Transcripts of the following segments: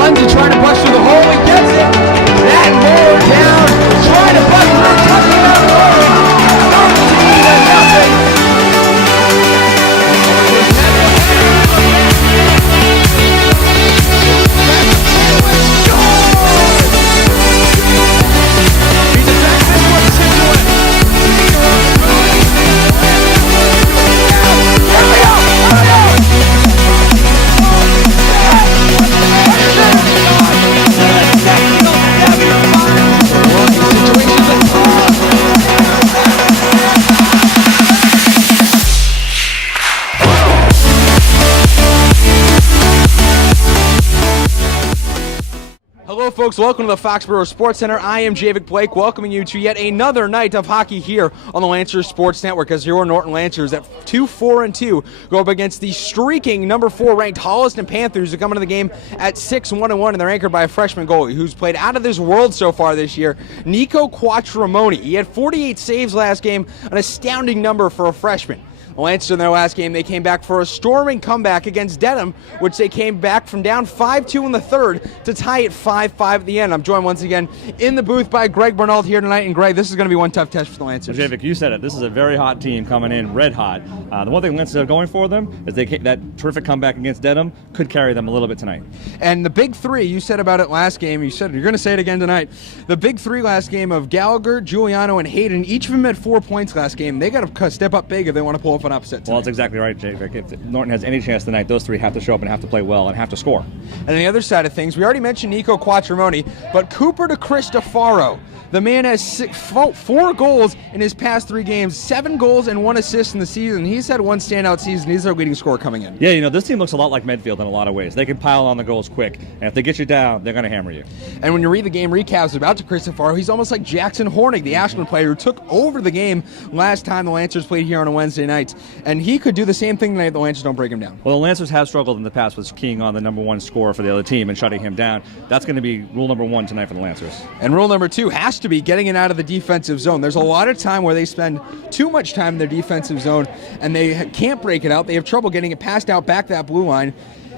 runs and trying to bust through the hole. He gets it. That mower down. Trying to bust through. Touchdown Norton. 13-0. Hello folks, welcome to the Foxborough Sports Center. I am Javik Blake, welcoming you to yet another night of hockey here on the Lancers Sports Network as your Norton Lancers at 2-4-2 go up against the streaking number 4 ranked Holliston Panthers who come into the game at 6-1-1, and they're anchored by a freshman goalie who's played out of this world so far this year, Nico Quattramoni. He had 48 saves last game, an astounding number for a freshman. The Lancers in their last game, they came back for a storming comeback against Dedham, which they came back from down 5-2 in the third to tie it 5-5 at the end. I'm joined once again in the booth by Greg Bernald here tonight. And Greg, this is going to be one tough test for the Lancers. Well, Javik, you said it. This is a very hot team coming in red hot. The one thing the Lancers have going for them is that terrific comeback against Dedham could carry them a little bit tonight. And the big three, you said about it last game, you said you're going to say it again tonight. The big three last game of Gallagher, Giuliano, and Hayden, each of them had 4 points last game. They got to step up big if they want to pull up an upset tonight. Well, that's exactly right, Javik. If Norton has any chance tonight, those three have to show up and have to play well and have to score. And on the other side of things, we already mentioned Nico Quattramoni, but Cooper DeCristofaro, the man has 4 goals in his past 3 games, 7 goals and 1 assist in the season. He's had one standout season. He's their leading scorer coming in. Yeah, this team looks a lot like Medfield in a lot of ways. They can pile on the goals quick, and if they get you down, they're going to hammer you. And when you read the game recaps about DeCristofaro, he's almost like Jackson Hornig, the Ashland player who took over the game last time the Lancers played here on a Wednesday night. And he could do the same thing tonight if the Lancers don't break him down. Well, the Lancers have struggled in the past with keying on the number 1 scorer for the other team and shutting him down. That's going to be rule number 1 tonight for the Lancers. And rule number 2 has to be getting it out of the defensive zone. There's a lot of time where they spend too much time in their defensive zone and they can't break it out. They have trouble getting it passed out back that blue line.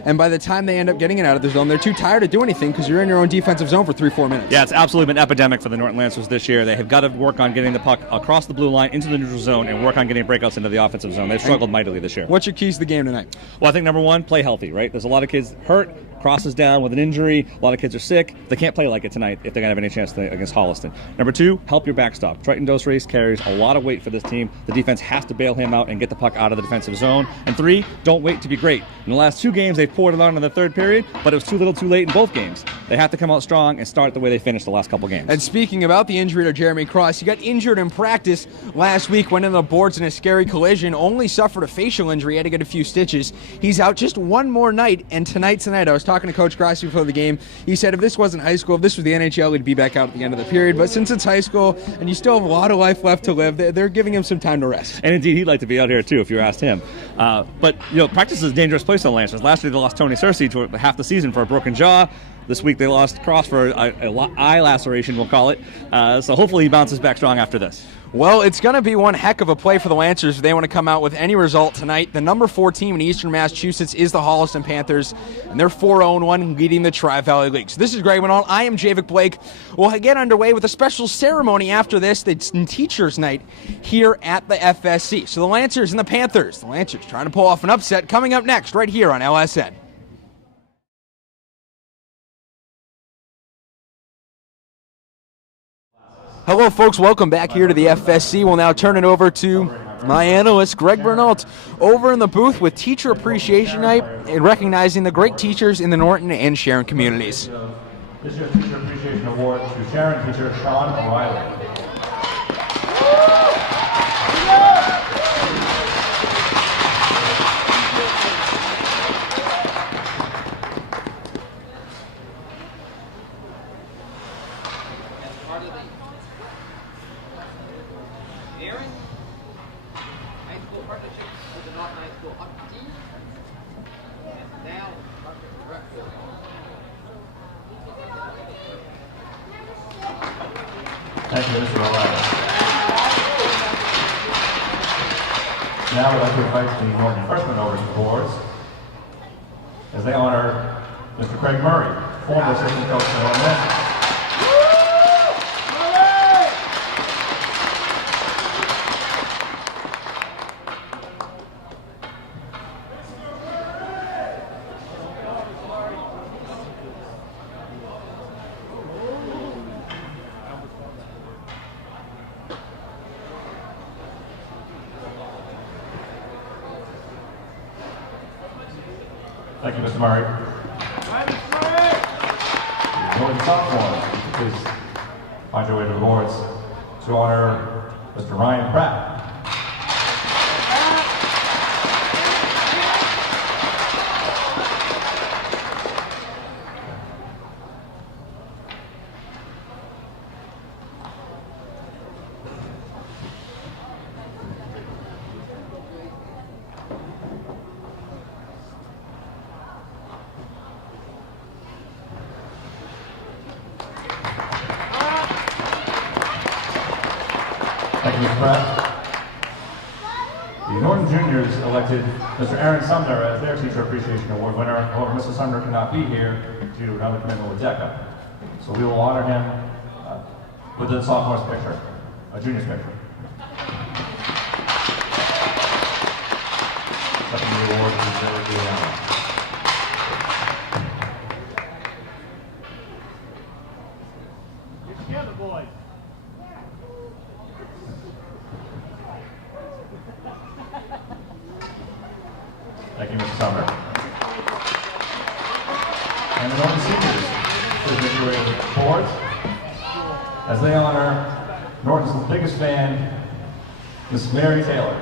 And by the time they end up getting it out of the zone, they're too tired to do anything because you're in your own defensive zone for 3-4 minutes. Yeah, it's absolutely been epidemic for the Norton Lancers this year. They have got to work on getting the puck across the blue line into the neutral zone and work on getting breakouts into the offensive zone. They've struggled mightily this year. What's your keys to the game tonight? Well, I think number 1, play healthy, right? There's a lot of kids hurt, crosses down with an injury. A lot of kids are sick. They can't play like it tonight if they're going to have any chance against Holliston. Number 2, help your backstop. Triton Dos Reis carries a lot of weight for this team. The defense has to bail him out and get the puck out of the defensive zone. And 3, don't wait to be great. In the last 2 games, they've poured it on in the third period, but it was too little too late in both games. They have to come out strong and start the way they finished the last couple games. And speaking about the injury to Jeremy Cross, he got injured in practice last week, went into the boards in a scary collision, only suffered a facial injury, had to get a few stitches. He's out just one more night, and tonight's the night. I was talking to Coach Cross before the game. He said if this wasn't high school, if this was the NHL, he'd be back out at the end of the period. But since it's high school and you still have a lot of life left to live, they're giving him some time to rest. And indeed, he'd like to be out here too if you asked him. But practice is a dangerous place on the Lancers. Last year they lost Tony Searcy to half the season for a broken jaw. This week they lost Cross for an eye laceration, we'll call it. So hopefully he bounces back strong after this. Well, it's going to be one heck of a play for the Lancers if they want to come out with any result tonight. The number 4 team in Eastern Massachusetts is the Holliston Panthers, and they're 4-0-1 leading the Tri-Valley League. So this is Greg Winall. I am Javik Blake. We'll get underway with a special ceremony after this. It's Teachers Night here at the FSC. So the Lancers and the Panthers. The Lancers trying to pull off an upset coming up next right here on LSN. Hello, folks. Welcome back here to the FSC. We'll now turn it over to my analyst, Greg Bernald, over in the booth with Teacher Appreciation Night and recognizing the great teachers in the Norton and Sharon communities. This year's Teacher Appreciation Award to Sharon teacher Sean Riley. Thank you, Mr. O'Reilly. Now we'd like to invite the Norton freshmen over to the boards as they honor Mr. Craig Murray. former assistant coach for Norton Lancers. Thank you, Mr. Murray. Norton sophomore, please find your way to the boards to honor Mr. Ryan Pratt. Thank you, Mr. Pratt. The Norton Juniors elected Mr. Aaron Sumner as their Teacher Appreciation Award winner. However, Mr. Sumner cannot be here due to another commitment with DECA. So we will honor him with the sophomore's picture, a junior's picture. Accepting the award is Derek Giuliano. Thank you, Mr. Sumner. And the Norton Seniors please make your way to the boards as they honor Norton's biggest fan, Miss Mary Taylor.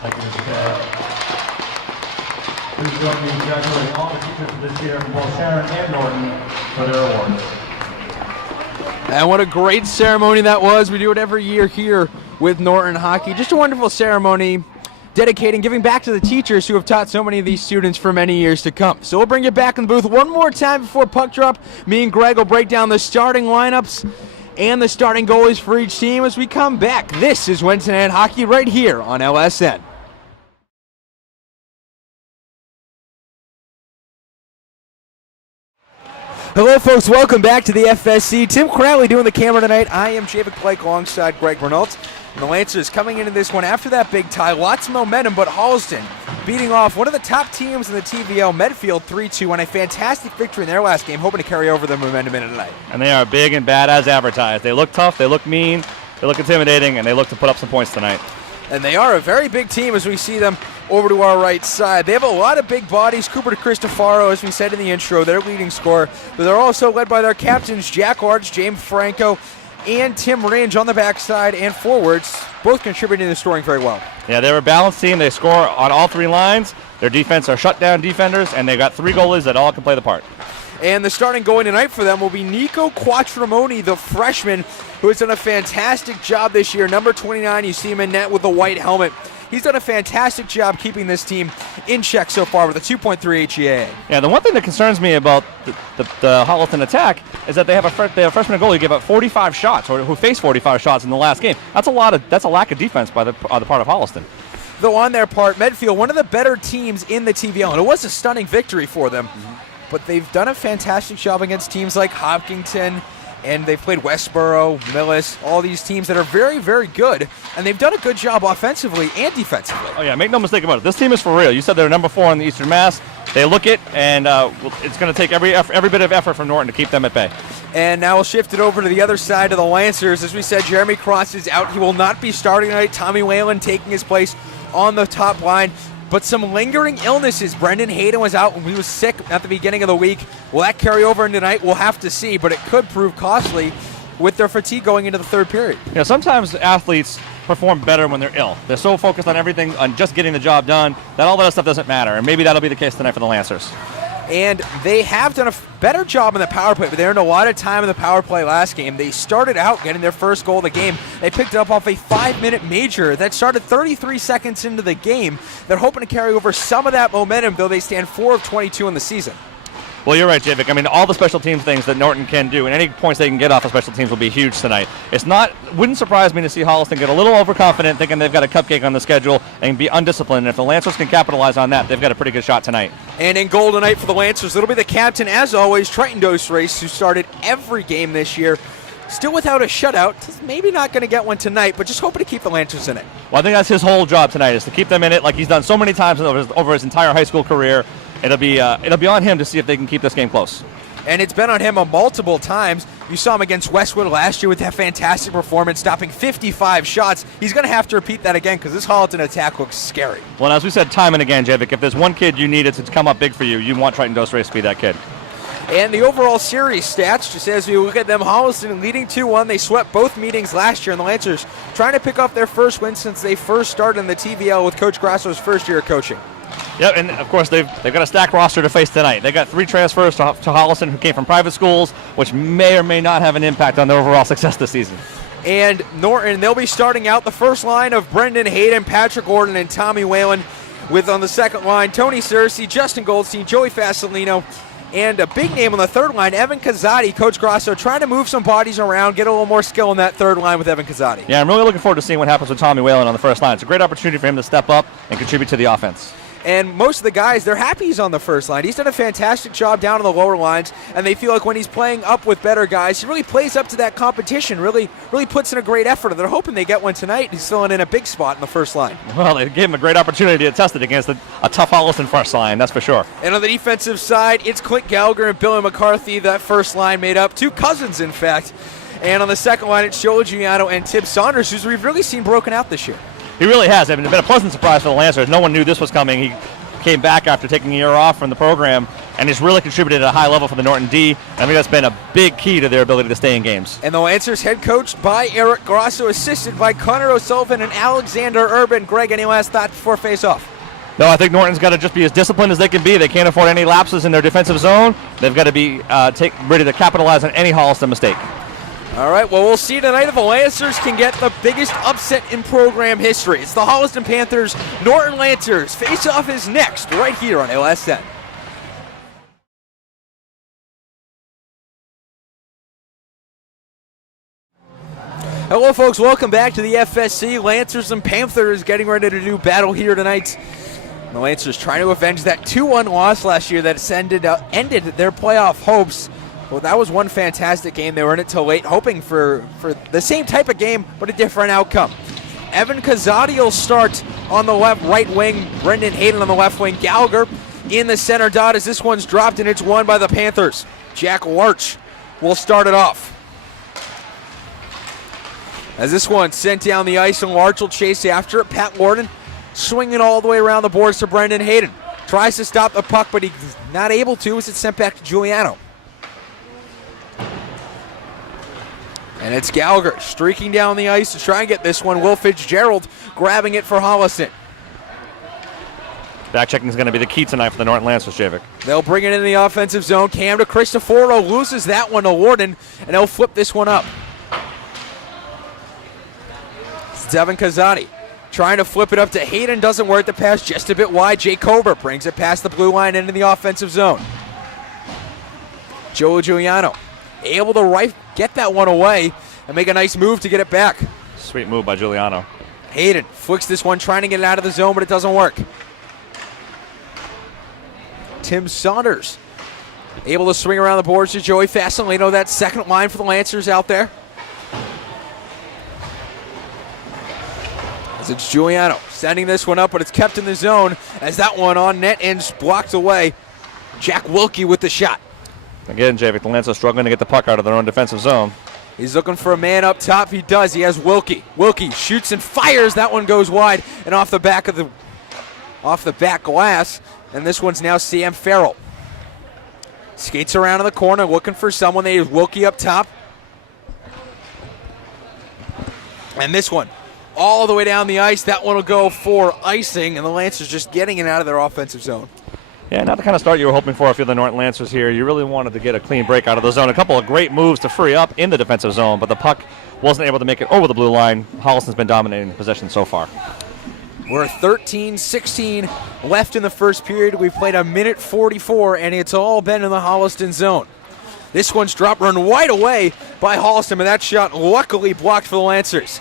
Thank you, Mr. Taylor. Please join me in congratulating all the teachers for this year from both Sharon and Norton for their awards. And what a great ceremony that was. We do it every year here with Norton Hockey. Just a wonderful ceremony dedicating, giving back to the teachers who have taught so many of these students for many years to come. So we'll bring you back in the booth one more time before puck drop. Me and Greg will break down the starting lineups and the starting goalies for each team as we come back. This is Wednesday Night Hockey right here on LSN. Hello, folks. Welcome back to the FSC. Tim Crowley doing the camera tonight. I am Javic Blake alongside Greg Renault. And the Lancers coming into this one after that big tie. Lots of momentum, but Holliston beating off one of the top teams in the TVL, Medfield 3-2, on a fantastic victory in their last game, hoping to carry over the momentum into tonight. And they are big and bad as advertised. They look tough, they look mean, they look intimidating, and they look to put up some points tonight. And they are a very big team as we see them over to our right side. They have a lot of big bodies. Cooper DeCristofaro, as we said in the intro, their leading scorer. But they're also led by their captains, Jack Arch, James Franco, and Tim Range on the backside and forwards, both contributing to the scoring very well. Yeah, they're a balanced team. They score on all three lines. Their defense are shutdown defenders, and they've got three goalies that all can play the part. And the starting goalie tonight for them will be Nico Quattramoni, the freshman, who has done a fantastic job this year. Number 29, you see him in net with the white helmet. He's done a fantastic job keeping this team in check so far with a 2.3 HEA. Yeah, the one thing that concerns me about the Holliston attack is that they have a freshman goalie who gave up 45 shots, or who faced 45 shots in the last game. That's a lack of defense by the part of Holliston. Though on their part, Medfield, one of the better teams in the TVL, and it was a stunning victory for them. But they've done a fantastic job against teams like Hopkinton, and they've played Westboro, Millis, all these teams that are very, very good, and they've done a good job offensively and defensively. Oh yeah, make no mistake about it. This team is for real. You said they're number 4 in the Eastern Mass. They look it, and it's going to take every bit of effort from Norton to keep them at bay. And now we'll shift it over to the other side of the Lancers. As we said, Jeremy Cross is out. He will not be starting tonight. Tommy Whalen taking his place on the top line. But some lingering illnesses. Brendan Hayden was out when he was sick at the beginning of the week. Will that carry over into tonight? We'll have to see, but it could prove costly with their fatigue going into the third period. Yeah, sometimes athletes perform better when they're ill. They're so focused on everything, on just getting the job done, that all that stuff doesn't matter, and maybe that'll be the case tonight for the Lancers. And they have done a better job in the power play, but they earned a lot of time in the power play last game. They started out getting their first goal of the game. They picked it up off a 5-minute major that started 33 seconds into the game. They're hoping to carry over some of that momentum, though they stand 4 of 22 in the season. Well, you're right, Javik. I mean, all the special teams things that Norton can do, and any points they can get off of special teams will be huge tonight. Wouldn't surprise me to see Holliston get a little overconfident, thinking they've got a cupcake on the schedule, and be undisciplined. And if the Lancers can capitalize on that, they've got a pretty good shot tonight. And in goal tonight for the Lancers, it'll be the captain, as always, Triton Dose Race, who started every game this year. Still without a shutout. Maybe not going to get one tonight, but just hoping to keep the Lancers in it. Well, I think that's his whole job tonight, is to keep them in it like he's done so many times over his entire high school career. It'll be on him to see if they can keep this game close. And it's been on him multiple times. You saw him against Westwood last year with that fantastic performance, stopping 55 shots. He's going to have to repeat that again because this Holliston attack looks scary. Well, as we said time and again, Javik, if there's one kid you needed to come up big for you, you want Triton Dose Race to be that kid. And the overall series stats, just as we look at them, Holliston leading 2-1. They swept both meetings last year, and the Lancers trying to pick up their first win since they first started in the TVL with Coach Grasso's first year of coaching. Yep, and of course they've got a stacked roster to face tonight. They got 3 transfers to Holliston who came from private schools, which may or may not have an impact on their overall success this season. And Norton, they'll be starting out the first line of Brendan Hayden, Patrick Gordon, and Tommy Whalen, with on the second line Tony Cersei, Justin Goldstein, Joey Fasolino, and a big name on the third line, Evan Kazadi. Coach Grasso trying to move some bodies around, get a little more skill in that third line with Evan Kazadi. Yeah, I'm really looking forward to seeing what happens with Tommy Whalen on the first line. It's a great opportunity for him to step up and contribute to the offense. And most of the guys, they're happy he's on the first line. He's done a fantastic job down on the lower lines, and they feel like when he's playing up with better guys, he really plays up to that competition, really puts in a great effort. They're hoping they get one tonight. He's filling in a big spot in the first line. Well, they gave him a great opportunity to test it against a tough Holliston first line, that's for sure. And on the defensive side, it's Clint Gallagher and Billy McCarthy, that first line made up. 2 cousins, in fact. And on the second line, it's Joe Giuliano and Tim Saunders, who's we've really seen broken out this year. He really has. I mean, it's been a pleasant surprise for the Lancers. No one knew this was coming. He came back after taking a year off from the program, and he's really contributed at a high level for the Norton D. I think that's been a big key to their ability to stay in games. And the Lancers head coached by Eric Grasso, assisted by Connor O'Sullivan and Alexander Urban. Greg, any last thoughts before face-off? No, I think Norton's got to just be as disciplined as they can be. They can't afford any lapses in their defensive zone. They've got to be ready to capitalize on any Holliston mistake. All right, well, we'll see tonight if the Lancers can get the biggest upset in program history. It's the Holliston Panthers, Norton Lancers. Face-off is next, right here on LSN. Hello, folks. Welcome back to the FSC. Lancers and Panthers getting ready to do battle here tonight. The Lancers trying to avenge that 2-1 loss last year that ended their playoff hopes. Well, that was one fantastic game. They were in it till late, hoping for the same type of game, but a different outcome. Evan Kazadi will start on the right wing. Brendan Hayden on the left wing. Gallagher in the center dot as this one's dropped, and it's won by the Panthers. Jack Larch will start it off. As this one's sent down the ice, and Larch will chase after it. Pat Lorden swinging all the way around the boards to Brendan Hayden. Tries to stop the puck, but he's not able to as it's sent back to Giuliano. And it's Gallagher streaking down the ice to try and get this one. Will Fitzgerald grabbing it for Holliston. Back checking is going to be the key tonight for the Norton Lancers, Javik. They'll bring it in the offensive zone. Cam to Cristoforo, loses that one to Lorden, and they'll flip this one up. It's Evan Kazadi trying to flip it up to Hayden. Doesn't work the pass, just a bit wide. Jay Kober brings it past the blue line into the offensive zone. Joe Giuliano able to get that one away and make a nice move to get it back. Sweet move by Giuliano. Hayden flicks this one, trying to get it out of the zone, but it doesn't work. Tim Saunders able to swing around the boards to Joey Fasolino, that second line for the Lancers out there. As it's Giuliano sending this one up, but it's kept in the zone as that one on net ends blocked away. Jack Wilkie with the shot. Again, Javik, the Lancers struggling to get the puck out of their own defensive zone. He's looking for a man up top. He does. He has Wilkie. Wilkie shoots and fires. That one goes wide and off the back glass. And this one's now Sam Farrell. Skates around in the corner looking for someone. They use Wilkie up top. And this one all the way down the ice. That one will go for icing, and the Lancers just getting it out of their offensive zone. Yeah, not the kind of start you were hoping for if you're the Norton Lancers here. You really wanted to get a clean break out of the zone. A couple of great moves to free up in the defensive zone, but the puck wasn't able to make it over the blue line. Holliston's been dominating possession so far. We're 13-16 left in the first period. We've played a minute 44, and it's all been in the Holliston zone. This one's dropped run wide away by Holliston, but that shot luckily blocked for the Lancers.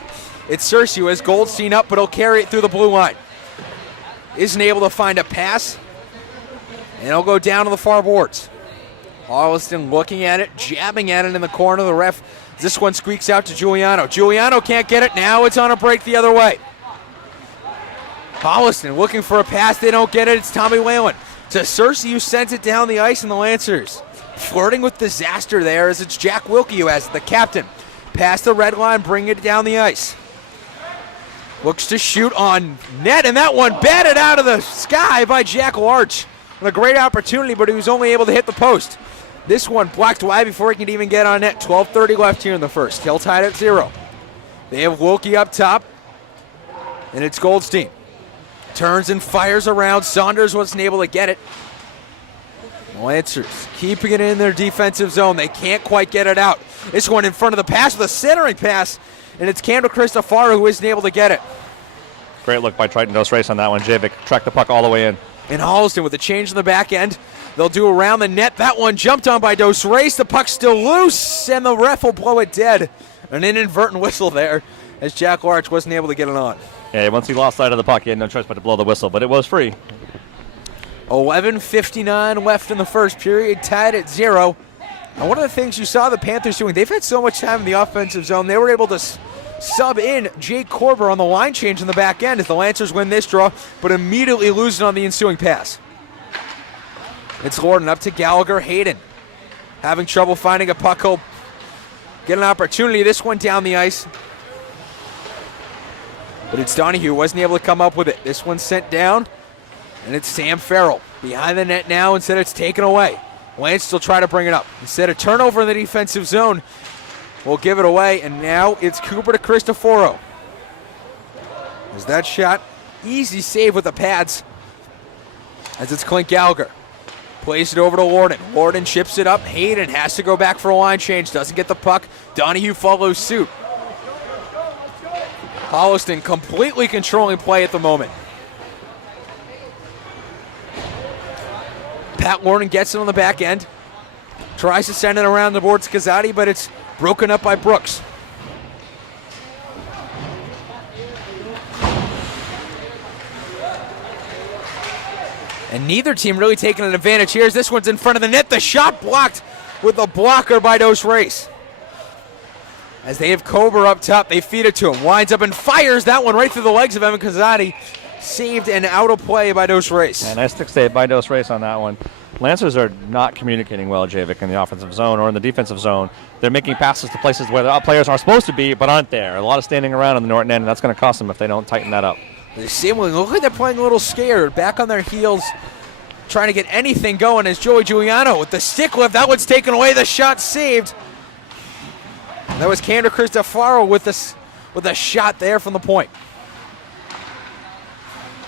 It's Cersei who has Goldstein up, but he'll carry it through the blue line. Isn't able to find a pass, and he'll go down to the far boards. Holliston looking at it, jabbing at it in the corner. The ref, this one squeaks out to Giuliano. Giuliano can't get it. Now it's on a break the other way. Holliston looking for a pass. They don't get it. It's Tommy Whalen to Cersei, who sends it down the ice, and the Lancers flirting with disaster there as it's Jack Wilkie who has it, the captain. Past the red line, bring it down the ice. Looks to shoot on net, and that one batted out of the sky by Jack Larch. A great opportunity, but he was only able to hit the post. This one blocked wide before he could even get on net. 12:30 left here in the first. Still tied at 0. They have Wilkie up top, and it's Goldstein. Turns and fires around. Saunders wasn't able to get it. Lancers keeping it in their defensive zone. They can't quite get it out. This one in front of the pass with a centering pass, and it's Campbell Cristofaro who isn't able to get it. Great look by Triton Dos Race on that one. Javik tracked the puck all the way in. And Holliston with a change in the back end. They'll do around the net. That one jumped on by Dos Race. The puck's still loose, and the ref will blow it dead. An inadvertent whistle there as Jack Larch wasn't able to get it on. Yeah, once he lost sight of the puck, he had no choice but to blow the whistle, but it was free. 11:59 left in the first period, tied at 0. And one of the things you saw the Panthers doing, they've had so much time in the offensive zone, they were able to sub in Jake Korber on the line change in the back end as the Lancers win this draw, but immediately lose it on the ensuing pass. It's Norton up to Gallagher. Hayden having trouble finding a puck. He'll get an opportunity. This one down the ice. But it's Donahue, wasn't able to come up with it. This one's sent down, and it's Sam Farrell. Behind the net now, instead it's taken away. Lance still try to bring it up. Instead of turnover in the defensive zone, we'll give it away, and now it's Cooper to Cristofaro. As that shot, easy save with the pads, as it's Clint Gallagher. Plays it over to Lorden. Lorden chips it up. Hayden has to go back for a line change. Doesn't get the puck. Donahue follows suit. Holliston completely controlling play at the moment. Pat Lorden gets it on the back end. Tries to send it around the boards Kazati, but it's broken up by Brooks. And neither team really taking an advantage here as this one's in front of the net. The shot blocked with a blocker by Dos Race. As they have Kober up top, they feed it to him. Winds up and fires that one right through the legs of Evan Kazati. Saved and out of play by Dos Race. Yeah, nice stick save by Dos Race on that one. Lancers are not communicating well, Javik, in the offensive zone or in the defensive zone. They're making passes to places where the players are supposed to be but aren't there. A lot of standing around on the Norton end, and that's going to cost them if they don't tighten that up. They seemingly look like they're playing a little scared, back on their heels, trying to get anything going as Joey Giuliano with the stick lift. That one's taken away, the shot saved. That was Cander Cristofaro with a shot there from the point.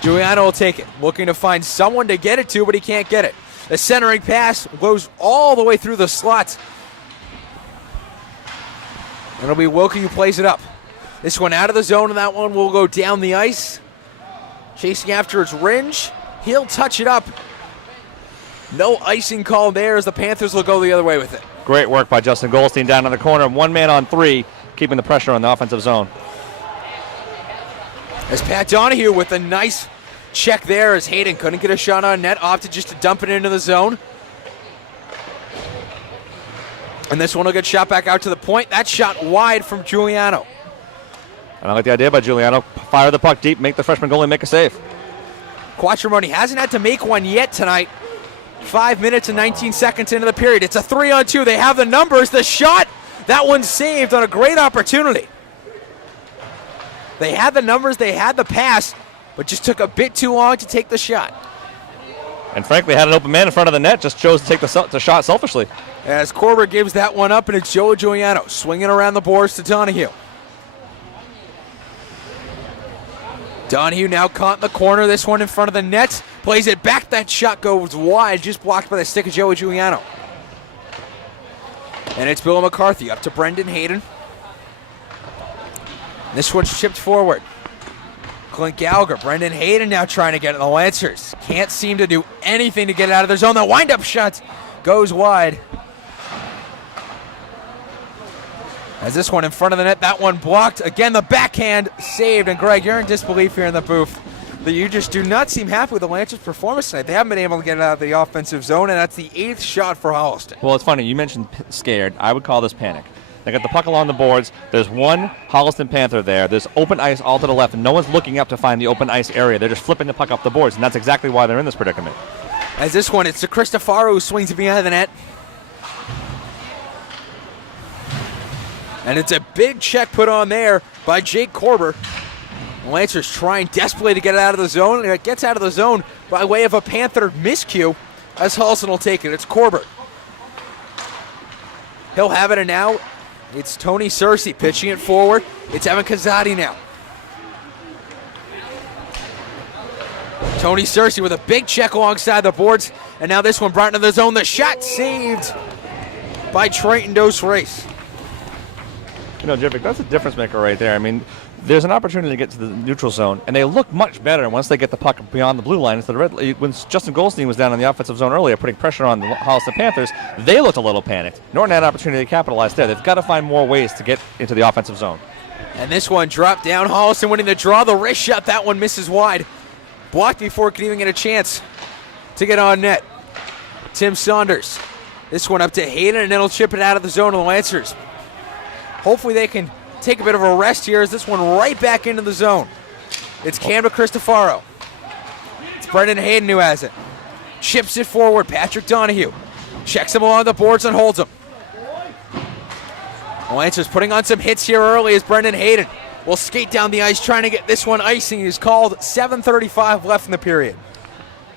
Giuliano will take it, looking to find someone to get it to, but he can't get it. The centering pass goes all the way through the slots. And it'll be Wilkie who plays it up. This one out of the zone, and that one will go down the ice. Chasing after its Ringe. He'll touch it up. No icing call there as the Panthers will go the other way with it. Great work by Justin Goldstein down in the corner. 1 man on 3, keeping the pressure on the offensive zone. As Pat Donahue with a nice check there as Hayden couldn't get a shot on net, opted just to dump it into the zone. And this one will get shot back out to the point. That shot wide from Giuliano. And I like the idea by Giuliano. Fire the puck deep, make the freshman goalie make a save. Quattromoni hasn't had to make one yet tonight. 5 minutes and 19 seconds into the period. It's a 3-on-2. They have the numbers. The shot, that one's saved on a great opportunity. They had the numbers, they had the pass, but just took a bit too long to take the shot. And frankly, had an open man in front of the net, just chose to take the shot selfishly. As Korber gives that one up, and it's Joe Giuliano swinging around the boards to Donahue. Donahue now caught in the corner, this one in front of the net. Plays it back. That shot goes wide, just blocked by the stick of Joey Giuliano. And it's Bill McCarthy up to Brendan Hayden. This one's chipped forward. Clint Gallagher, Brendan Hayden now trying to get it. The Lancers can't seem to do anything to get it out of their zone. The wind-up shot goes wide. As this one in front of the net, that one blocked. Again, the backhand saved. And Greg, you're in disbelief here in the booth that you just do not seem happy with the Lancers' performance tonight. They haven't been able to get it out of the offensive zone, and that's the 8th shot for Holliston. Well, it's funny. You mentioned scared. I would call this panic. They got the puck along the boards. There's one Holliston Panther there. There's open ice all to the left, and no one's looking up to find the open ice area. They're just flipping the puck up the boards, and that's exactly why they're in this predicament. As this one, it's to Cristofaro who swings it behind the net. And it's a big check put on there by Jake Korber. The Lancers trying desperately to get it out of the zone, and it gets out of the zone by way of a Panther miscue as Holliston will take it. It's Korber. He'll have it, and now it's Tony Searcy pitching it forward. It's Evan Kazadi now. Tony Searcy with a big check alongside the boards, and now this one brought into the zone. The shot saved by Triton Dos Reis. You know, Jivik, that's a difference maker right there. I mean, there's an opportunity to get to the neutral zone, and they look much better once they get the puck beyond the blue line. Instead of red, when Justin Goldstein was down in the offensive zone earlier, putting pressure on the Holliston Panthers, they looked a little panicked. Norton had an opportunity to capitalize there. They've got to find more ways to get into the offensive zone. And this one dropped down. Holliston winning the draw. The wrist shot, that one misses wide. Blocked before it could even get a chance to get on net. Tim Saunders. This one up to Hayden, and it'll chip it out of the zone of the Lancers. Hopefully they can take a bit of a rest here as this one right back into the zone. It's Cam to Cristofaro. It's Brendan Hayden who has it. Chips it forward. Patrick Donahue checks him along the boards and holds him. The Lancers putting on some hits here early as Brendan Hayden will skate down the ice trying to get this one icing. He's called. 7:35 left in the period.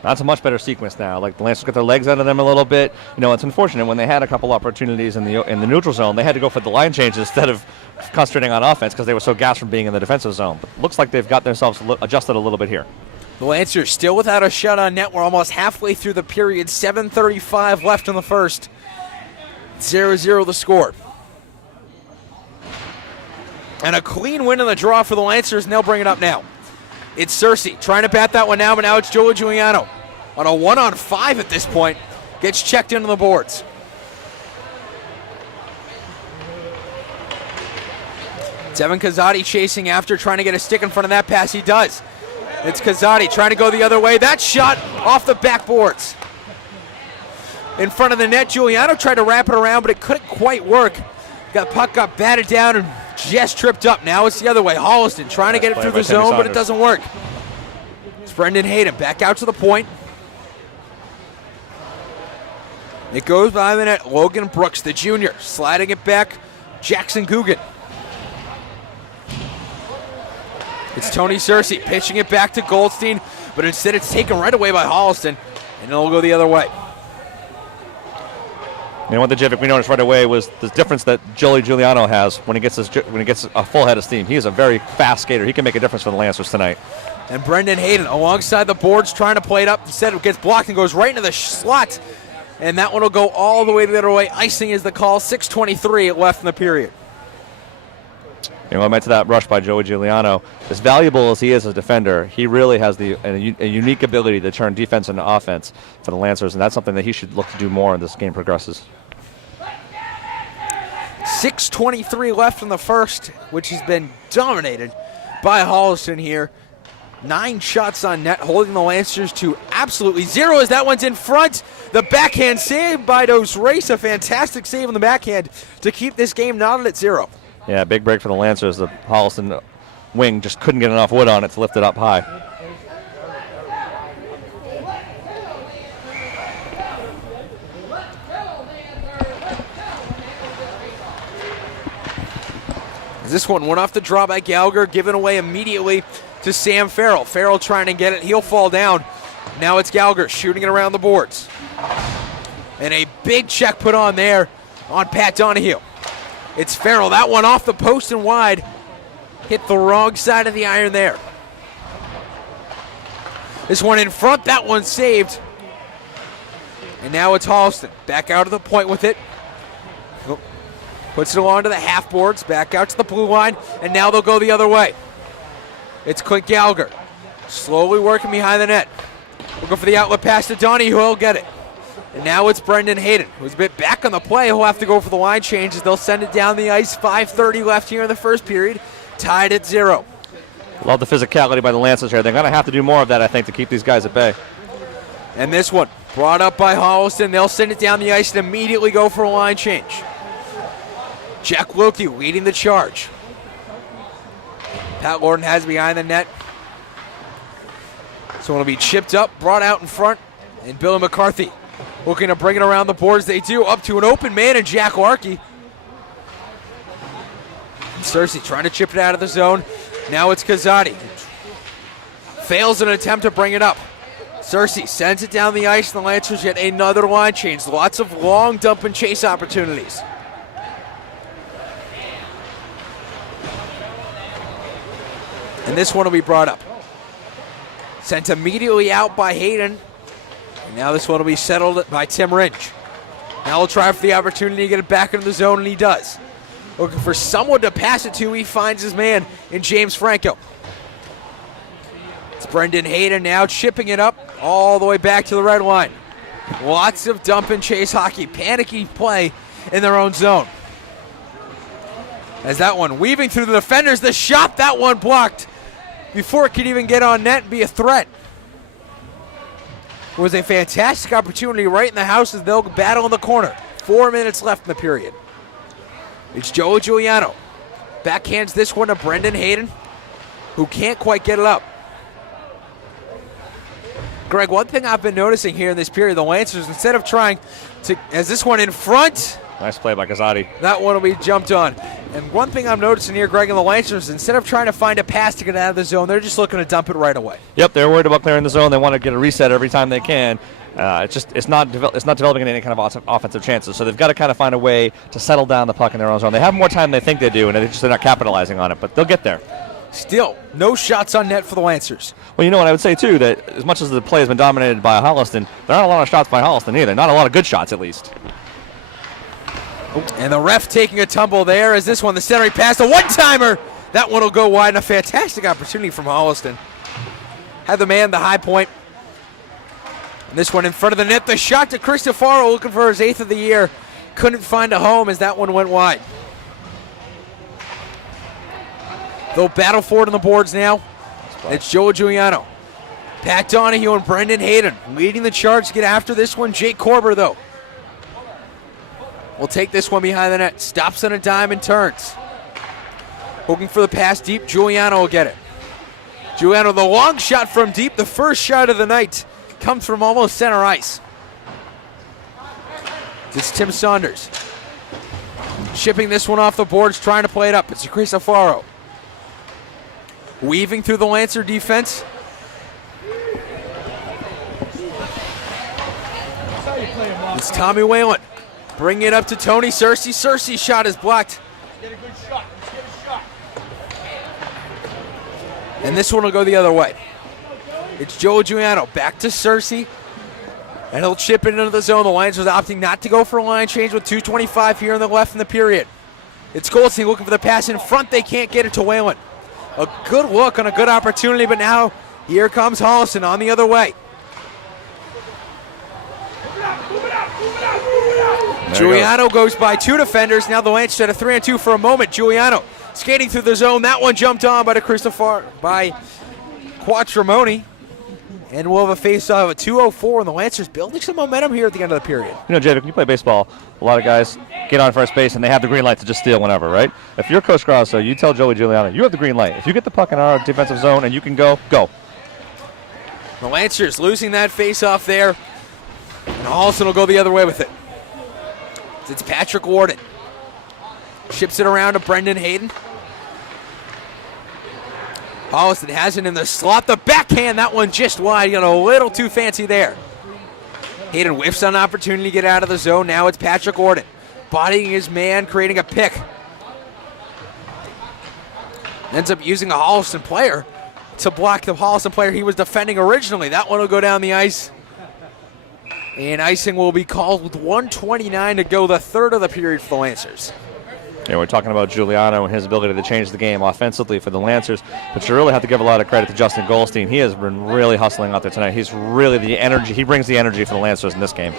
That's a much better sequence now. Like, the Lancers got their legs out of them a little bit. You know, it's unfortunate when they had a couple opportunities in the neutral zone, they had to go for the line changes instead of concentrating on offense because they were so gassed from being in the defensive zone. But looks like they've got themselves adjusted a little bit here. The Lancers still without a shot on net. We're almost halfway through the period. 7:35 left in the first. 0-0 the score. And a clean win in the draw for the Lancers, and they'll bring it up now. It's Searcy trying to bat that one now, but now it's Joey Giuliano. On a 1-on-5 at this point, gets checked into the boards. It's Evan Kazadi chasing after, trying to get a stick in front of that pass. He does. It's Kazadi trying to go the other way. That shot off the backboards. In front of the net, Giuliano tried to wrap it around, but it couldn't quite work. Puck got batted down and just tripped up. Now it's the other way. Holliston trying to get it through the zone, but it doesn't work. It's Brendan Hayden back out to the point. It goes by the net. Logan Brooks, the junior, sliding it back. Jackson Guggen. It's Tony Searcy pitching it back to Goldstein, but instead it's taken right away by Holliston, and it'll go the other way. You know what, the Jivik we noticed right away was the difference that Joey Giuliano has when he gets a full head of steam. He is a very fast skater. He can make a difference for the Lancers tonight. And Brendan Hayden alongside the boards trying to play it up. Instead it gets blocked and goes right into the slot. And that one will go all the way the other way. Icing is the call. 6:23 left in the period. You know, I went to that rush by Joey Giuliano. As valuable as he is as a defender, he really has a unique ability to turn defense into offense for the Lancers, and that's something that he should look to do more as this game progresses. 6:23 left in the first, which has been dominated by Holliston here. 9 shots on net, holding the Lancers to absolutely 0 as that one's in front. The backhand save by Dos Reis, a fantastic save on the backhand to keep this game knotted at 0. Yeah, big break for the Lancers. The Holliston wing just couldn't get enough wood on it to lift it up high. This one went off the draw by Gallagher, given away immediately to Sam Farrell. Farrell trying to get it. He'll fall down. Now it's Gallagher shooting it around the boards. And a big check put on there on Pat Donahue. It's Farrell. That one off the post and wide. Hit the wrong side of the iron there. This one in front, that one saved. And now it's Holliston. Back out of the point with it. Puts it along to the half boards, back out to the blue line, and now they'll go the other way. It's Clint Gallagher, slowly working behind the net. We'll go for the outlet pass to Donnie, who will get it. And now it's Brendan Hayden, who's a bit back on the play. He'll have to go for the line changes. They'll send it down the ice. 5:30 left here in the first period, tied at 0. Love the physicality by the Lancers here. They're going to have to do more of that, I think, to keep these guys at bay. And this one, brought up by Holliston. They'll send it down the ice and immediately go for a line change. Jack Wilkie leading the charge. Pat Norton has behind the net. So it'll be chipped up, brought out in front, and Billy McCarthy looking to bring it around the boards. They do, up to an open man and Jack Larkey. Cersei trying to chip it out of the zone. Now it's Kazadi. Fails an attempt to bring it up. Cersei sends it down the ice, and the Lancers get another line change. Lots of long dump and chase opportunities. And this one will be brought up. Sent immediately out by Hayden. And now this one will be settled by Tim Ringe. Now he'll try for the opportunity to get it back into the zone, and he does. Looking for someone to pass it to, he finds his man in James Franco. It's Brendan Hayden now chipping it up all the way back to the red line. Lots of dump and chase hockey, panicky play in their own zone. As that one weaving through the defenders, the shot, that one blocked before it could even get on net and be a threat. It was a fantastic opportunity right in the house as they'll battle in the corner. 4 minutes left in the period. It's Joe Giuliano. Backhands this one to Brendan Hayden, who can't quite get it up. Greg, one thing I've been noticing here in this period, the Lancers, instead of trying to, as this one in front. Nice play by Kazadi. That one will be jumped on. And one thing I'm noticing here, Greg, and the Lancers, instead of trying to find a pass to get out of the zone, they're just looking to dump it right away. Yep, they're worried about clearing the zone. They want to get a reset every time they can. It's not developing any kind of offensive chances. So they've got to kind of find a way to settle down the puck in their own zone. They have more time than they think they do, and they're not capitalizing on it. But they'll get there. Still, no shots on net for the Lancers. Well, you know what I would say, too, that as much as the play has been dominated by Holliston, there aren't a lot of shots by Holliston either. Not a lot of good shots, at least. And the ref taking a tumble there as this one, the centering pass, a one-timer. That one will go wide, and a fantastic opportunity from Holliston. Had the man the high point. And this one in front of the net, the shot to Cristofaro looking for his 8th of the year. Couldn't find a home as that one went wide. They'll battle for it on the boards now. It's Joe Giuliano. Pat Donahue and Brendan Hayden leading the charge to get after this one. Jake Korber, though, will take this one behind the net. Stops on a dime and turns. Looking for the pass deep. Giuliano will get it. Giuliano, the long shot from deep. The first shot of the night comes from almost center ice. It's Tim Saunders. Shipping this one off the boards, trying to play it up. It's Cristofaro. Weaving through the Lancer defense. It's Tommy Whalen. Bring it up to Tony Cersei. Cersei's shot is blocked. And this one will go the other way. It's Joe Giuliano back to Cersei. And he'll chip it into the zone. The Lancers opting not to go for a line change with 2:25 here on the left in the period. It's Goldstein looking for the pass in front. They can't get it to Whalen. A good look on a good opportunity, but now here comes Holliston on the other way. Giuliano goes by 2 defenders. Now the Lancers at a 3-on-2 for a moment. Giuliano skating through the zone. That one jumped on by Quattromoni. And we'll have a face-off at 2:04, and the Lancers building some momentum here at the end of the period. You know, Jay, when you play baseball, a lot of guys get on first base, and they have the green light to just steal whenever, right? If you're Coach Grosso, you tell Joey Giuliano, you have the green light. If you get the puck in our defensive zone and you can go, go. The Lancers losing that face-off there, and Holliston will go the other way with it. It's Patrick Warden. Ships it around to Brendan Hayden. Holliston has it in the slot. The backhand, that one just wide. Got a little too fancy there. Hayden whiffs on an opportunity to get out of the zone. Now it's Patrick Warden. Bodying his man, creating a pick. Ends up using a Holliston player to block the Holliston player he was defending originally. That one will go down the ice. And icing will be called with 1:29 to go, the third of the period for the Lancers. Yeah, we're talking about Giuliano and his ability to change the game offensively for the Lancers, but you really have to give a lot of credit to Justin Goldstein. He has been really hustling out there tonight. He's really the energy. He brings the energy for the Lancers in this game.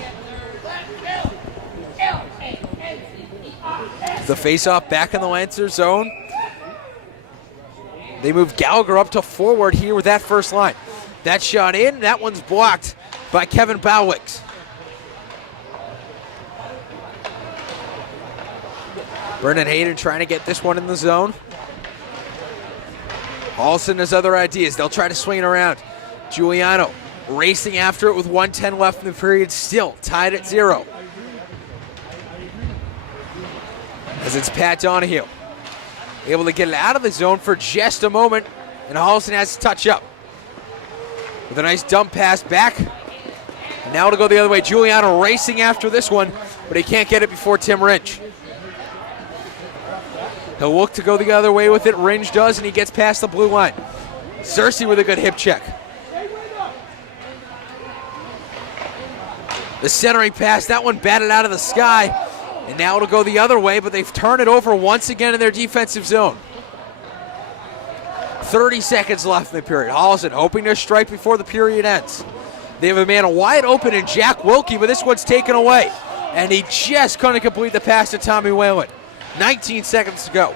The face-off back in the Lancers zone. They move Gallagher up to forward here with that first line. That shot in, that one's blocked by Kevin Bowicks. Brendan Hayden trying to get this one in the zone. Holliston has other ideas. They'll try to swing it around. Giuliano racing after it with 1:10 left in the period, still tied at 0. As it's Pat Donahue, able to get it out of the zone for just a moment, and Holliston has to touch up. With a nice dump pass back. And now to go the other way. Giuliano racing after this one, but he can't get it before Tim Ringe. He'll look to go the other way with it. Ringe does, and he gets past the blue line. Cersei with a good hip check. The centering pass, that one batted out of the sky. And now it'll go the other way, but they've turned it over once again in their defensive zone. 30 seconds left in the period. Holliston hoping to strike before the period ends. They have a man wide open in Jack Wilkie, but this one's taken away. And he just couldn't complete the pass to Tommy Whalen. 19 seconds to go.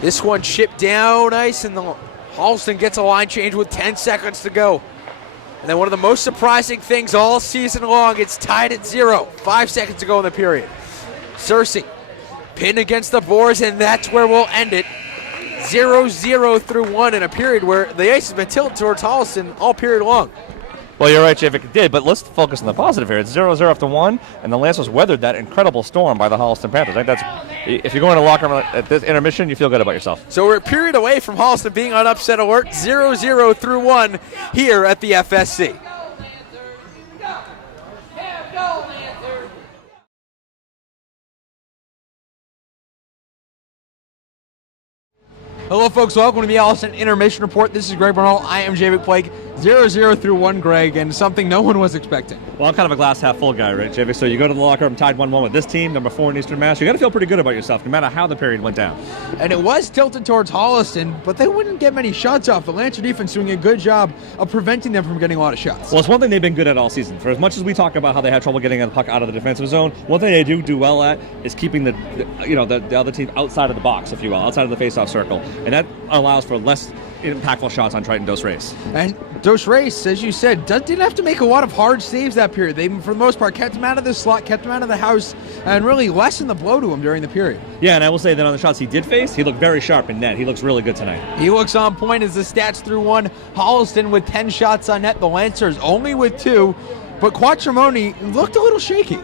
This one chipped down ice, and the Holliston gets a line change with 10 seconds to go. And then one of the most surprising things all season long, it's tied at 0. 5 seconds to go in the period. Cersei pinned against the boards, and that's where we'll end it. 0-0 through 1 in a period where the ice has been tilted towards Holliston all period long. Well, you're right, Javik, it did, but let's focus on the positive here. It's 0-0 after 1, and the Lancers weathered that incredible storm by the Holliston Panthers. I think that's, if you go in a locker room at this intermission, you feel good about yourself. So we're a period away from Holliston being on upset alert. 0-0 through 1 here at the FSC. Hello, folks. Welcome to the Holliston Intermission Report. This is Greg Bernal. I am Javik Blake. 0-0 through 1, Greg, and something no one was expecting. Well, I'm kind of a glass half full guy, right, Javik? So you go to the locker room tied 1-1 with this team, number 4 in Eastern Mass. You got to feel pretty good about yourself, no matter how the period went down. And it was tilted towards Holliston, but they wouldn't get many shots off. The Lancer defense doing a good job of preventing them from getting a lot of shots. Well, it's one thing they've been good at all season. For as much as we talk about how they had trouble getting the puck out of the defensive zone, one thing they do well at is keeping the other team outside of the box, if you will, outside of the face-off circle, and that allows for less impactful shots on Triton Dos Reis. And Dos Reis, as you said, didn't have to make a lot of hard saves that period. They, for the most part, kept him out of the slot, kept him out of the house, and really lessened the blow to him during the period. Yeah, and I will say that on the shots he did face, he looked very sharp in net. He looks really good tonight. He looks on point as the stats through 1. Holliston with 10 shots on net. The Lancers only with 2. But Quattromoni looked a little shaky.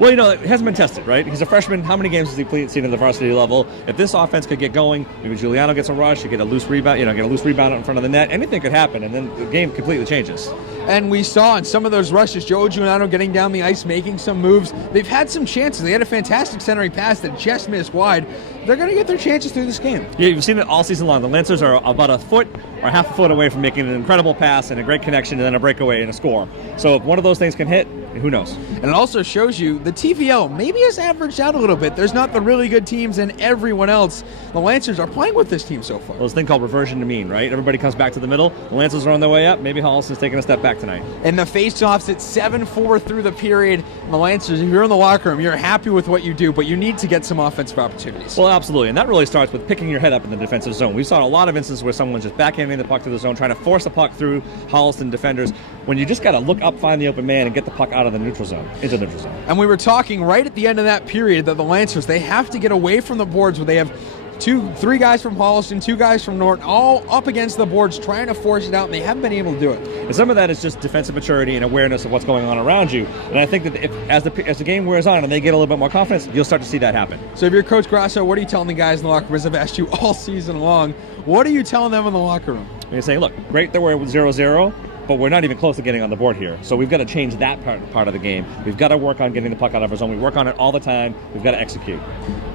Well, it hasn't been tested, right? He's a freshman. How many games has he seen at the varsity level? If this offense could get going, maybe Giuliano gets a rush, you get a loose rebound, get a loose rebound in front of the net. Anything could happen, and then the game completely changes. And we saw in some of those rushes, Joe Giuliano getting down the ice, making some moves. They've had some chances. They had a fantastic centering pass that just missed wide. They're going to get their chances through this game. Yeah, you've seen it all season long. The Lancers are about a foot or half a foot away from making an incredible pass and a great connection and then a breakaway and a score. So if one of those things can hit, who knows? And it also shows you the TVL maybe has averaged out a little bit. There's not the really good teams and everyone else. The Lancers are playing with this team so far. Well, this thing called reversion to mean, right? Everybody comes back to the middle. The Lancers are on their way up. Maybe Holliston's taking a step back tonight. And the face-offs at 7-4 through the period. And the Lancers, if you're in the locker room, you're happy with what you do, but you need to get some offensive opportunities. Well, absolutely. And that really starts with picking your head up in the defensive zone. We saw a lot of instances where someone's just backhanding the puck to the zone, trying to force the puck through Holliston defenders, when you just got to look up, find the open man, and get the puck out of the neutral zone, into the neutral zone. And we were talking right at the end of that period that the Lancers, they have to get away from the boards where they have 3 guys from Holliston, 2 guys from Norton, all up against the boards trying to force it out, and they haven't been able to do it. And some of that is just defensive maturity and awareness of what's going on around you. And I think that as the game wears on and they get a little bit more confidence, you'll start to see that happen. So if you're Coach Grasso, what are you telling the guys in the locker room? As I've asked you all season long, what are you telling them in the locker room? You're saying, look, great that we're 0-0, but we're not even close to getting on the board here. So we've got to change that part of the game. We've got to work on getting the puck out of our zone. We work on it all the time. We've got to execute.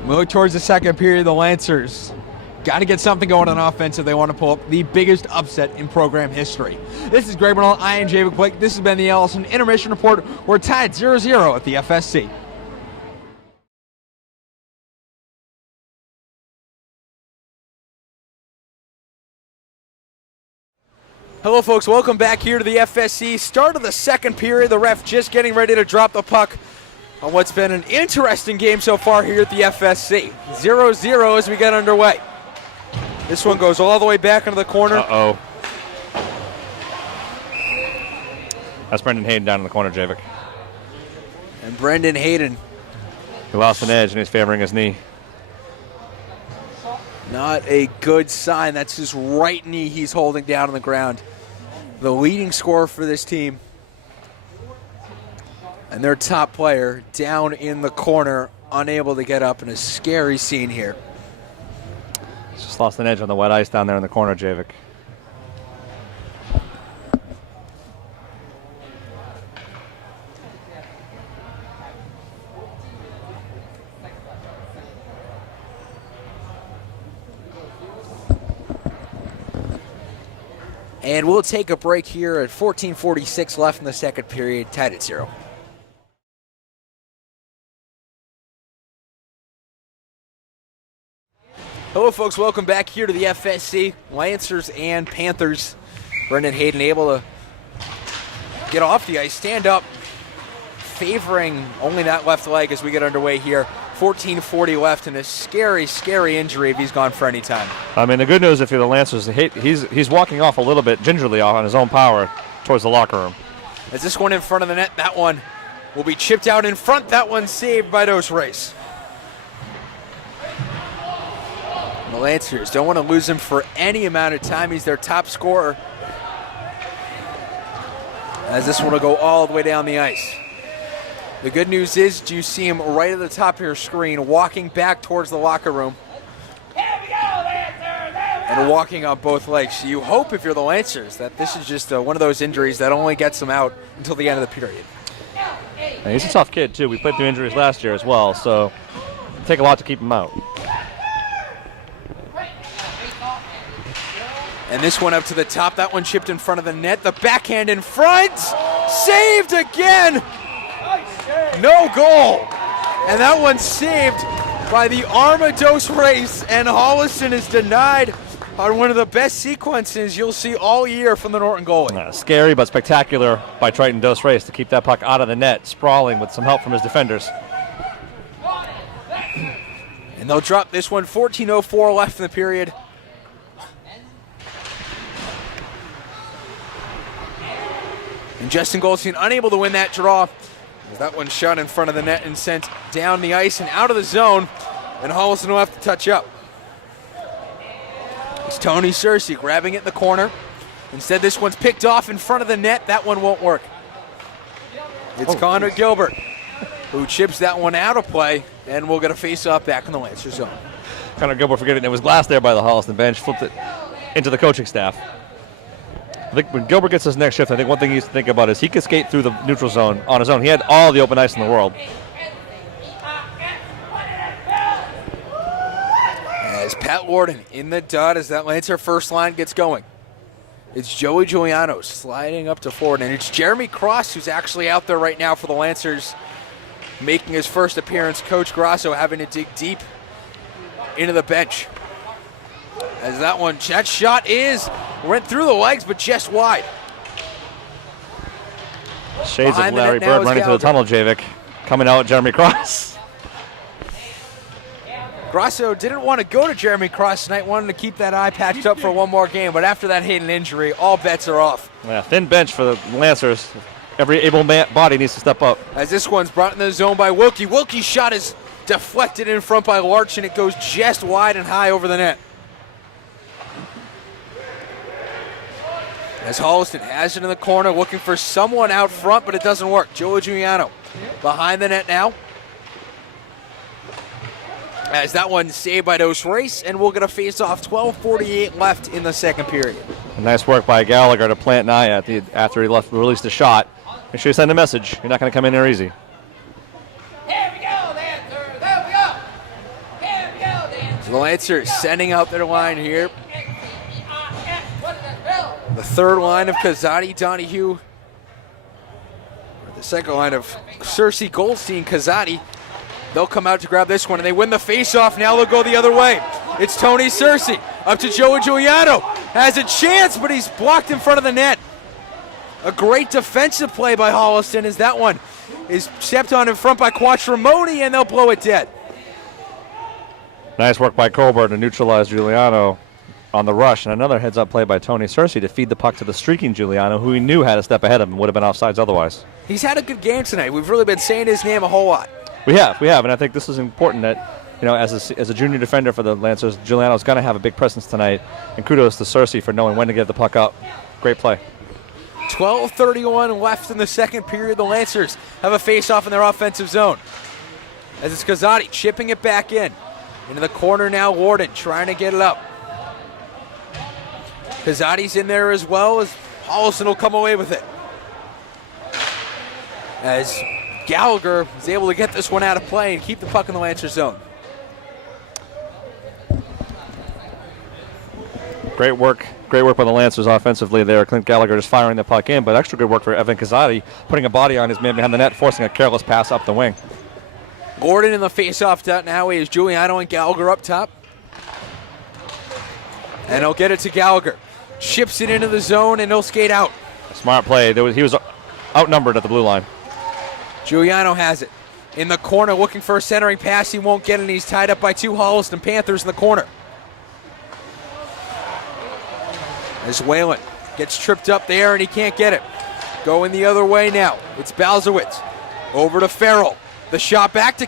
We look towards the second period. The Lancers Got to get something going on offense if they want to pull up the biggest upset in program history. This is Greg Bernal. I am Javid Blake. This has been the Holliston Intermission Report. We're tied 0-0 at the FSC. Hello, folks. Welcome back here to the FSC. Start of the second period. The ref just getting ready to drop the puck on what's been an interesting game so far here at the FSC. 0-0 as we get underway. This one goes all the way back into the corner. Uh-oh. That's Brendan Hayden down in the corner, Javik. And Brendan Hayden. He lost an edge and he's favoring his knee. Not a good sign. That's his right knee he's holding down on the ground. The leading scorer for this team. And their top player down in the corner, unable to get up in a scary scene here. Just lost an edge on the wet ice down there in the corner, Javik. And we'll take a break here at 14:46 left in the second period, tied at 0. Hello, folks. Welcome back here to the FSC. Lancers and Panthers. Brendan Hayden able to get off the ice, stand up, favoring only that left leg as we get underway here. 14:40 left, and a scary, scary injury if he's gone for any time. I mean, the good news if you're the Lancers, he's walking off a little bit gingerly on his own power towards the locker room. As this one in front of the net, that one will be chipped out in front. That one saved by Dos Reis. The Lancers don't want to lose him for any amount of time. He's their top scorer. As this one will go all the way down the ice. The good news is, do you see him right at the top of your screen, walking back towards the locker room. And walking on both legs. So you hope, if you're the Lancers, that this is just one of those injuries that only gets him out until the end of the period. And he's a tough kid, too. We played through injuries last year as well, so it'll take a lot to keep him out. And this one up to the top. That one chipped in front of the net. The backhand in front. Saved again. No goal. And that one saved by the arm of Dos Reis. And Holliston is denied on one of the best sequences you'll see all year from the Norton goalie. Scary but spectacular by Triton Dos Reis to keep that puck out of the net, sprawling with some help from his defenders. And they'll drop this one. 14:04 left in the period. And Justin Goldstein unable to win that draw. That one shot in front of the net and sent down the ice and out of the zone. And Holliston will have to touch up. It's Tony Searcy grabbing it in the corner. Instead, this one's picked off in front of the net. That one won't work. It's Connor Gilbert who chips that one out of play, and we'll get a face-off back in the Lancer zone. Connor Gilbert forgetting it was glass there by the Holliston bench, flipped it into the coaching staff. I think when Gilbert gets his next shift, I think one thing he needs to think about is he can skate through the neutral zone on his own. He had all the open ice in the world. As Pat Warden in the dot as that Lancer first line gets going. It's Joey Giuliano sliding up to forward, and it's Jeremy Cross who's actually out there right now for the Lancers, making his first appearance. Coach Grasso having to dig deep into the bench. As that shot went through the legs, but just wide. Shades Behind of Larry Bird running to the tunnel, Javik. Coming out, Jeremy Cross. Grasso didn't want to go to Jeremy Cross tonight, wanted to keep that eye patched up for one more game, but after that Hayden injury, all bets are off. Yeah, thin bench for the Lancers. Every able body needs to step up. As this one's brought in the zone by Wilkie. Wilkie's shot is deflected in front by Larch, and it goes just wide and high over the net. As Holliston has it in the corner, looking for someone out front, but it doesn't work. Joe Giuliano behind the net now. As that one saved by Dos Reis, and we'll get a face-off. 12:48 left in the second period. Nice work by Gallagher to plant an eye after he released the shot. Make sure you send a message. You're not going to come in there easy. Here we go, Dancer. There we go. Here we go, Dancer. So the Lancers sending out their line here. The third line of Kazadi, Donahue. The second line of Cersei, Goldstein, Kazadi. They'll come out to grab this one, and they win the face-off. Now they'll go the other way. It's Tony Cersei up to Joey Giuliano. Has a chance, but he's blocked in front of the net. A great defensive play by Holliston as that one is stepped on in front by Quattromoni, and they'll blow it dead. Nice work by Colbert to neutralize Giuliano on the rush, and another heads-up play by Tony Cersei to feed the puck to the streaking Giuliano, who he knew had a step ahead of him and would have been offsides otherwise. He's had a good game tonight. We've really been saying his name a whole lot. We have, and I think this is important that, as a junior defender for the Lancers, Giuliano's going to have a big presence tonight, and kudos to Cersei for knowing when to get the puck up. Great play. 12:31 left in the second period. The Lancers have a face-off in their offensive zone. As it's Kazadi chipping it back in. Into the corner now, Norton trying to get it up. Kazadi's in there as well, as Holliston will come away with it. As Gallagher is able to get this one out of play and keep the puck in the Lancers zone. Great work by the Lancers offensively there. Clint Gallagher just firing the puck in, but extra good work for Evan Kazadi, putting a body on his man behind the net, forcing a careless pass up the wing. Gordon in the face-off now is Giuliano and Gallagher up top. And he'll get it to Gallagher. Chips it into the zone, and he'll skate out. Smart play. He was outnumbered at the blue line. Giuliano has it. In the corner, looking for a centering pass. He won't get it, and he's tied up by two Holliston Panthers in the corner. As Whalen gets tripped up there, and he can't get it. Going the other way now. It's Balzowitz. Over to Farrell. The shot back to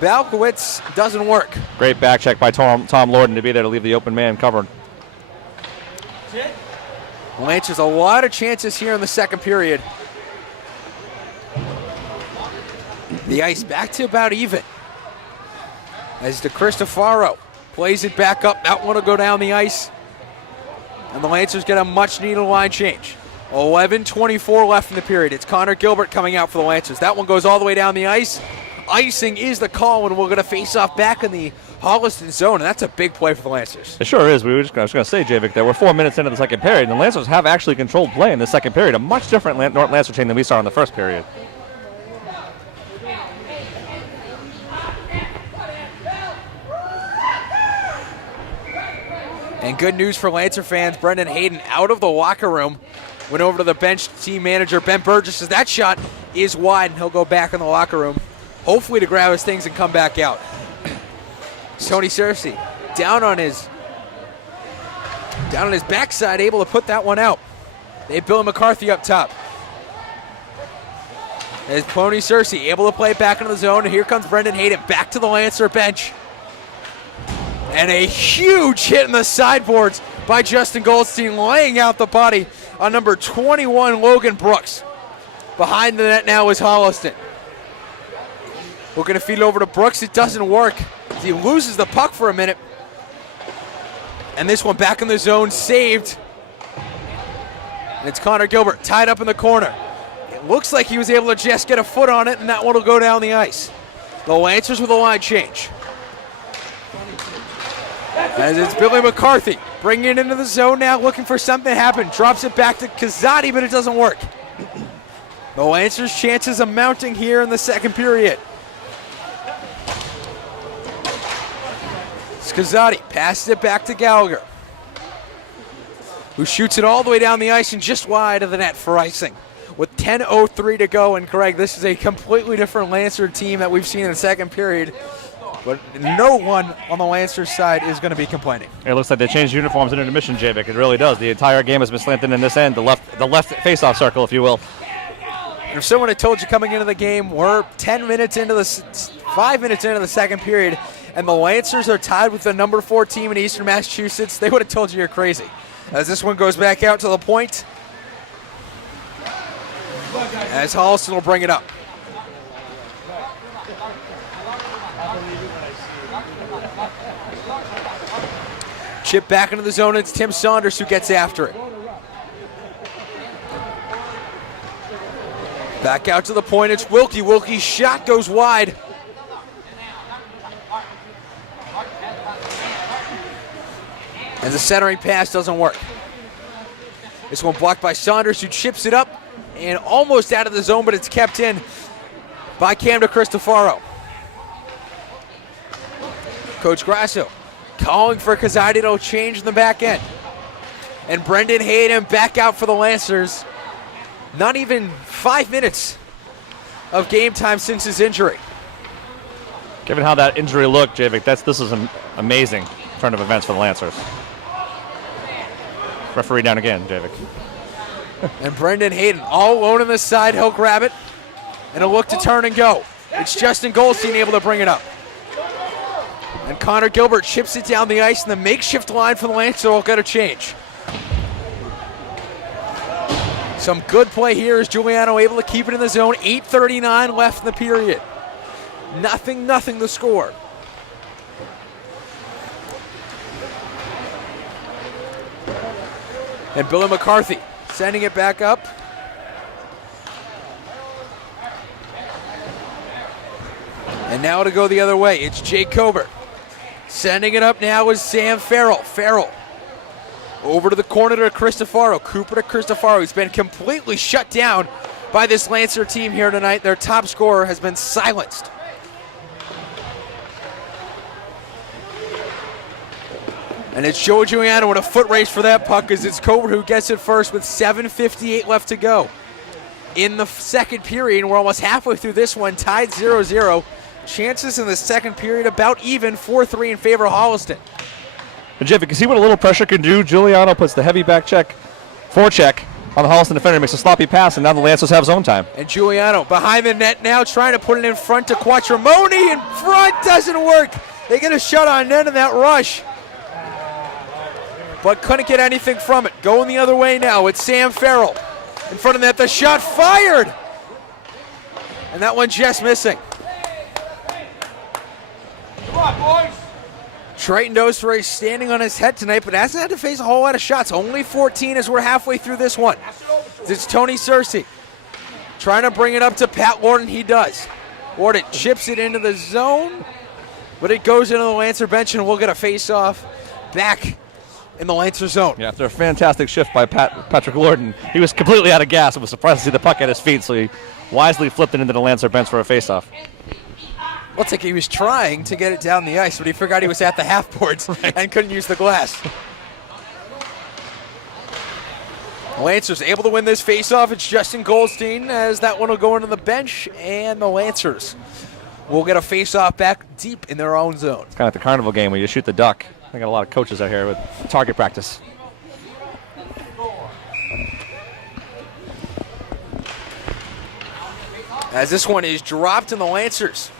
Balkowitz doesn't work. Great back check by Tom Lorden to be there to leave the open man covered. Lancers a lot of chances here in the second period. The ice back to about even. As DeCristofaro plays it back up. That one will go down the ice. And the Lancers get a much-needed line change. 11:24 left in the period. It's Connor Gilbert coming out for the Lancers. That one goes all the way down the ice. Icing is the call, and we're going to face off back in the Holliston zone, and that's a big play for the Lancers. It sure is. I was going to say, Javik, that we're 4 minutes into the second period, and the Lancers have actually controlled play in the second period. A much different Norton Lancer team than we saw in the first period. And good news for Lancer fans, Brendan Hayden out of the locker room. Went over to the bench, team manager Ben Burgess says that shot is wide, and he'll go back in the locker room, hopefully to grab his things and come back out. Tony Cersei down on his backside, able to put that one out. They have Bill McCarthy up top. As Tony Cersei able to play it back into the zone, and here comes Brendan Hayden back to the Lancer bench. And a huge hit in the sideboards by Justin Goldstein, laying out the body on number 21, Logan Brooks. Behind the net now is Holliston. We're going to feed it over to Brooks. It doesn't work. He loses the puck for a minute. And this one back in the zone, saved. And it's Connor Gilbert tied up in the corner. It looks like he was able to just get a foot on it, and that one will go down the ice. The Lancers with a line change. As it's Billy McCarthy bringing it into the zone now, looking for something to happen. Drops it back to Kazadi, but it doesn't work. The Lancers' chances are mounting here in the second period. Kazadi passes it back to Gallagher, who shoots it all the way down the ice and just wide of the net for icing. With 10:03 to go, and Craig, this is a completely different Lancer team that we've seen in the second period. But no one on the Lancers side is going to be complaining. It looks like they changed uniforms in intermission, Javik. It really does. The entire game has been slanted in this end, the left face-off circle, if you will. And if someone had told you coming into the game, we're 5 minutes into the second period, and the Lancers are tied with the number 4 team in Eastern Massachusetts, they would have told you you're crazy. As this one goes back out to the point, as Holliston will bring it up. Chip back into the zone. It's Tim Saunders who gets after it. Back out to the point. It's Wilkie. Wilkie's shot goes wide. And the centering pass doesn't work. This one blocked by Saunders, who chips it up and almost out of the zone, but it's kept in by Cam DeCristofaro. Coach Grasso calling for Kazadi to change in the back end. And Brendan Hayden back out for the Lancers. Not even 5 minutes of game time since his injury. Given how that injury looked, Javik, this is an amazing turn of events for the Lancers. Referee down again, Javik. And Brendan Hayden all alone on the side. He'll grab it. And a look to turn and go. It's Justin Goldstein able to bring it up. And Connor Gilbert chips it down the ice, and the makeshift line for the Lancers will get a change. Some good play here as Giuliano able to keep it in the zone. 8:39 left in the period. Nothing the score. And Billy McCarthy sending it back up. And now to go the other way, it's Jake Cobert. Sending it up now is Sam Farrell. Farrell over to the corner to Cristofaro. Cooper to Cristofaro. He's been completely shut down by this Lancer team here tonight. Their top scorer has been silenced. And it's Joe Giuliano with a foot race for that puck as it's Cobert who gets it first with 7:58 left to go in the second period. And we're almost halfway through this one, tied 0-0. Chances in the second period about even, 4-3 in favor of Holliston. And Jeff, you can see what a little pressure can do. Giuliano puts the heavy back check, forecheck on the Holliston defender, makes a sloppy pass, and now the Lancers have zone time. And Giuliano behind the net now, trying to put it in front to Quattromoni. In front, doesn't work. They get a shot on net in that rush, but couldn't get anything from it. Going the other way now, it's Sam Farrell. In front of that, the shot fired. And that one just missing. Come on, boys. Triton Dosere standing on his head tonight, but hasn't had to face a whole lot of shots. Only 14 as we're halfway through this one. It's Tony Searcy trying to bring it up to Pat Norton. He does. Norton chips it into the zone, but it goes into the Lancer bench, and we'll get a face-off back in the Lancer zone. Yeah, after a fantastic shift by Patrick Lorden, he was completely out of gas and was surprised to see the puck at his feet, so he wisely flipped it into the Lancer bench for a face-off. Looks like he was trying to get it down the ice, but he forgot he was at the half boards and couldn't use the glass. Lancers able to win this face-off. It's Justin Goldstein as that one will go into the bench, and the Lancers will get a face-off back deep in their own zone. It's kind of like the carnival game where you shoot the duck. I got a lot of coaches out here with target practice. As this one is dropped, and the Lancers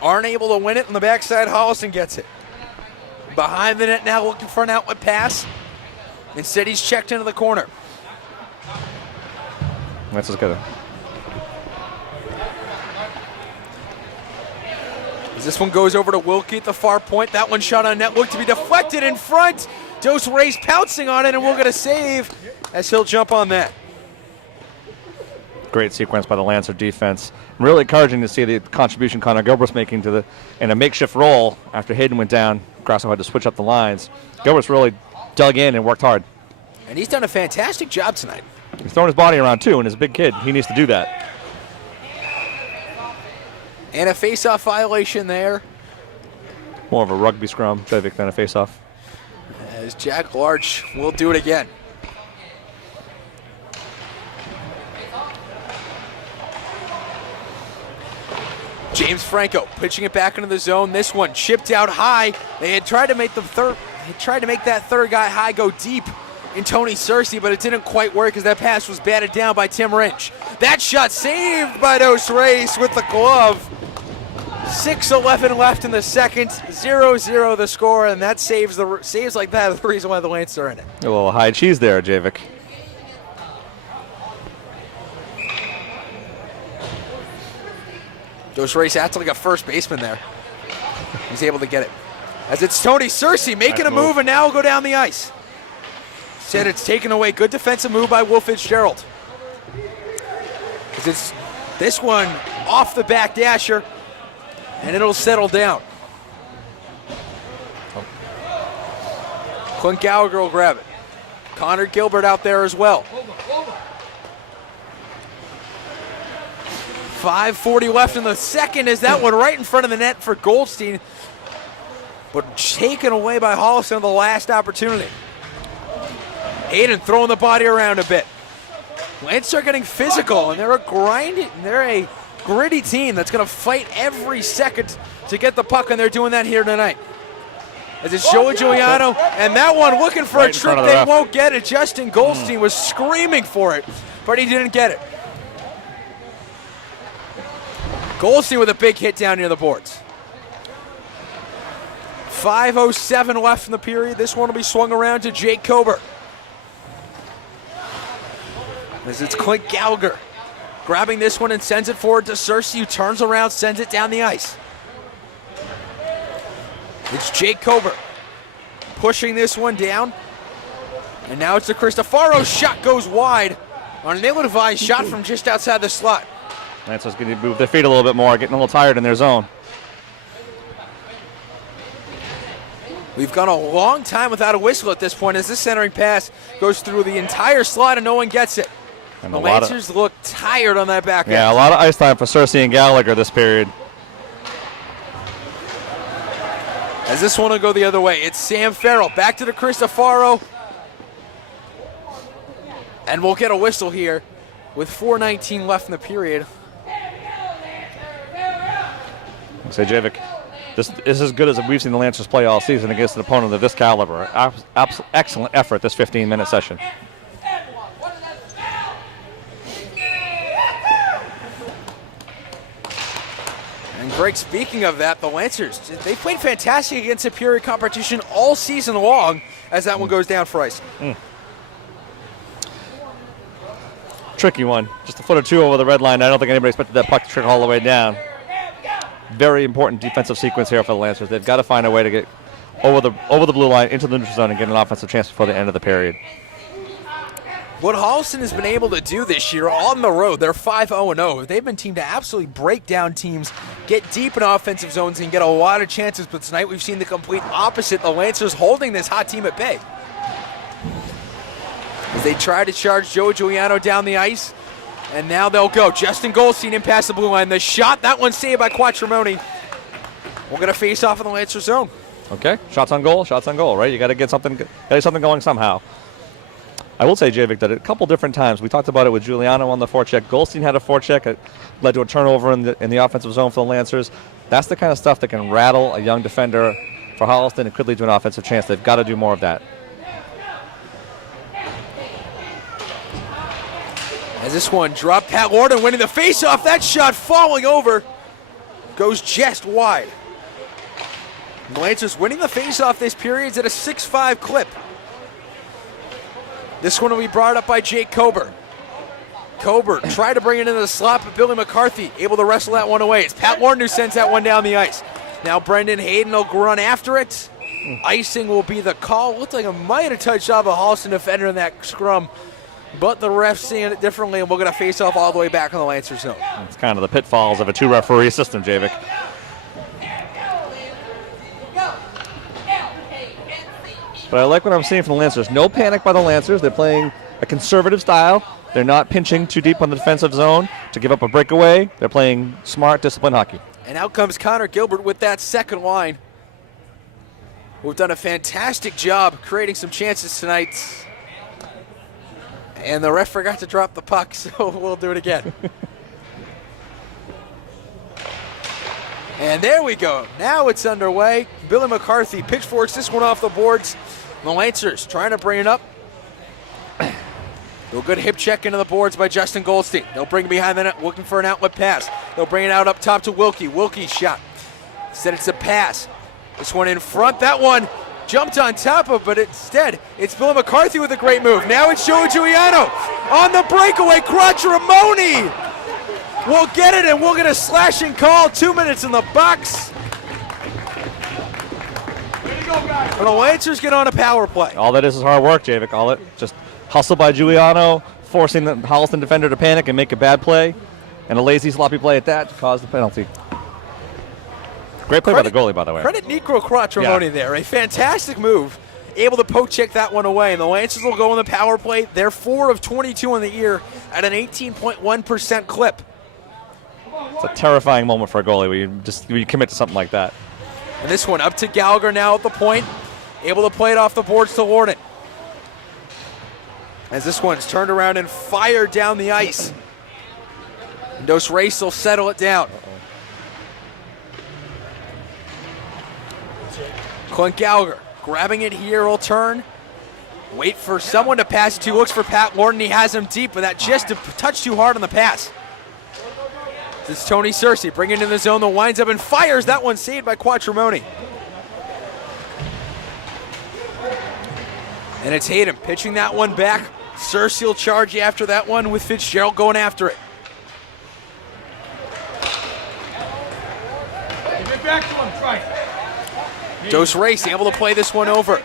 aren't able to win it on the backside. Holliston gets it. Behind the net now, looking for an outlet pass. Instead, he's checked into the corner. That's just good. As this one goes over to Wilkie at the far point. That one shot on net looked to be deflected in front. Dos Reyes pouncing on it, and we'll get a save as he'll jump on that. Great sequence by the Lancer defense. Really encouraging to see the contribution Connor Gilbert's making in a makeshift role after Hayden went down. Grasso had to switch up the lines. Gilbert's really dug in and worked hard. And he's done a fantastic job tonight. He's throwing his body around too, and as a big kid, he needs to do that. And a face-off violation there. More of a rugby scrum, Jovic, than a face-off. As Jack Larch will do it again. James Franco pitching it back into the zone. This one chipped out high. They had tried to make that third guy high go deep in Tony Searcy, but it didn't quite work as that pass was batted down by Tim Wrench. That shot saved by Dos Reyes with the glove. 6:11 left in the second. 0-0 the score, and that saves like that is the reason why the Lancers are in it. A little high cheese there, Jovic. Dos Reyes acts like a first baseman there. He's able to get it. As it's Tony Searcy making a move, and now will go down the ice. Said it's taken away. Good defensive move by Will Fitzgerald. As it's this one off the back dasher, and it'll settle down. Clint Gallagher will grab it. Connor Gilbert out there as well. 5:40 left in the second. Is that one right in front of the net for Goldstein, but taken away by Holliston on the last opportunity. Hayden throwing the body around a bit. Lancers are getting physical, and they're a gritty team that's going to fight every second to get the puck, and they're doing that here tonight. As it's Joey Giuliano, and that one looking for a trip, they won't get it. Justin Goldstein was screaming for it, but he didn't get it. Goldstein with a big hit down near the boards. 5:07 left in the period. This one will be swung around to Jake Kober. As it's Clint Gallagher grabbing this one and sends it forward to Cersei, who turns around, sends it down the ice. It's Jake Kober pushing this one down. And now it's to Cristofaro. Shot goes wide on an ill-advised shot from just outside the slot. Lancers going to move their feet a little bit more, getting a little tired in their zone. We've gone a long time without a whistle at this point as this centering pass goes through the entire slot and no one gets it. And the Lancers look tired on that back end. Yeah, a lot of ice time for Cersei and Gallagher this period. As this one will go the other way, it's Sam Farrell back to the Cristofaro. And we'll get a whistle here with 4:19 left in the period. Say, Javik, this is as good as we've seen the Lancers play all season against an opponent of this caliber. Excellent effort this 15-minute session. And Greg, speaking of that, the Lancers, they played fantastic against superior competition all season long as that one goes down for ice. Tricky one. Just a foot or two over the red line. I don't think anybody expected that puck to trickle all the way down. Very important defensive sequence here for the Lancers. They've got to find a way to get over the blue line into the neutral zone and get an offensive chance before the end of the period. What Holliston has been able to do this year on the road, they're 5-0-0. They've been team to absolutely break down teams, get deep in offensive zones, and get a lot of chances. But tonight we've seen the complete opposite. The Lancers holding this hot team at bay. As they try to charge Joe Giuliano down the ice, and now they'll go. Justin Goldstein in past the blue line. The shot, that one saved by Quattromoni. We're going to face off in the Lancer zone. Okay, shots on goal, right? You got to get something going somehow. I will say, Javik, that a couple different times, we talked about it with Giuliano on the forecheck. Goldstein had a forecheck. It led to a turnover in the offensive zone for the Lancers. That's the kind of stuff that can rattle a young defender for Holliston. It could lead to an offensive chance. They've got to do more of that. As this one dropped, Pat Norton winning the faceoff. That shot falling over goes just wide. The Lancers winning the faceoff this period at a 6-5 clip. This one will be brought up by Jake Kober. Kober tried to bring it into the slot, but Billy McCarthy able to wrestle that one away. It's Pat Norton who sends that one down the ice. Now Brendan Hayden will run after it. Icing will be the call. Looked like a might have touched off a Holliston defender in that scrum, but the ref's seeing it differently, and we're going to face off all the way back in the Lancer zone. It's kind of the pitfalls of a two-referee system, Javik. But I like what I'm seeing from the Lancers. No panic by the Lancers. They're playing a conservative style. They're not pinching too deep on the defensive zone to give up a breakaway. They're playing smart, disciplined hockey. And out comes Connor Gilbert with that second line, who've done a fantastic job creating some chances tonight. And the ref forgot to drop the puck, so we'll do it again. And there we go. Now it's underway. Billy McCarthy pitchforks this one off the boards. The Lancers trying to bring it up. A good hip check into the boards by Justin Goldstein. They'll bring it behind the net, looking for an outlet pass. They'll bring it out up top to Wilkie. Wilkie's shot. Instead it's a pass. This one in front. That one jumped on top of, but instead it's Billy McCarthy with a great move. Now it's Joe Giuliano on the breakaway. Quattromoni will get it, and we'll get a slashing call. 2 minutes in the box. And the Lancers get on a power play. All that is hard work, Javik. All it just hustle by Giuliano, forcing the Holliston defender to panic and make a bad play, and a lazy, sloppy play at that to cause the penalty. Great play by the goalie, by the way. Credit Nikro Quattromoni there. A fantastic move. able to poke check that one away. And the Lancers will go on the power play. They're 4 of 22 in the year at an 18.1% clip. It's a terrifying moment for a goalie when you commit to something like that. And this one up to Gallagher now at the point, able to play it off the boards to Norton. As this one's turned around and fired down the ice. And Dos Reis will settle it down. Clint Gallagher grabbing it here, will turn. Wait for someone to pass it to. Looks for Pat Norton. He has him deep, but that just a touch too hard on the pass. This is Tony Cersei bringing it in the zone. That winds up and fires. That one saved by Quattromoni. And it's Hayden pitching that one back. Cersei will charge after that one with Fitzgerald going after it. Give it back to him, try. Dos Reis able to play this one over.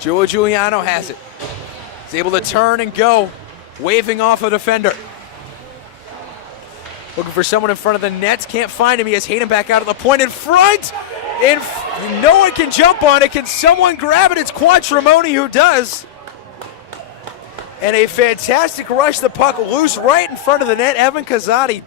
Joe Giuliano has it. He's able to turn and go, waving off a defender. Looking for someone in front of the nets, can't find him. He has Hayden back out of the point in front. No one can jump on it. Can someone grab it? It's Quattromoni who does. And a fantastic rush, the puck loose right in front of the net. Evan Kazadi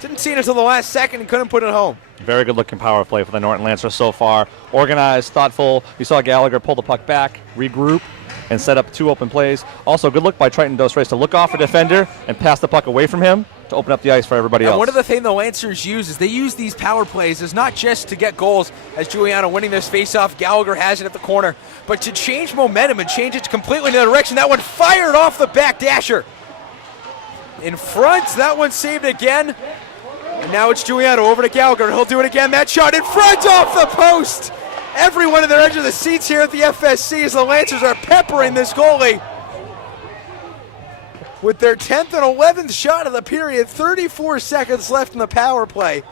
didn't see it until the last second and couldn't put it home. Very good looking power play for the Norton Lancers so far. Organized, thoughtful. You saw Gallagher pull the puck back, regroup, and set up 2 open plays. Also, good look by Triton Dos Reis to look off a defender and pass the puck away from him to open up the ice for everybody else. One of the things the Lancers use is they use these power plays is not just to get goals, as Giuliano winning this faceoff, Gallagher has it at the corner, but to change momentum and change it completely in the direction. That one fired off the back dasher. In front, that one saved again. And now it's Giuliano over to Gallagher. He'll do it again. That shot in front off the post. Everyone in their edge of the seats here at the FSC as the Lancers are peppering this goalie. With their 10th and 11th shot of the period, 34 seconds left in the power play.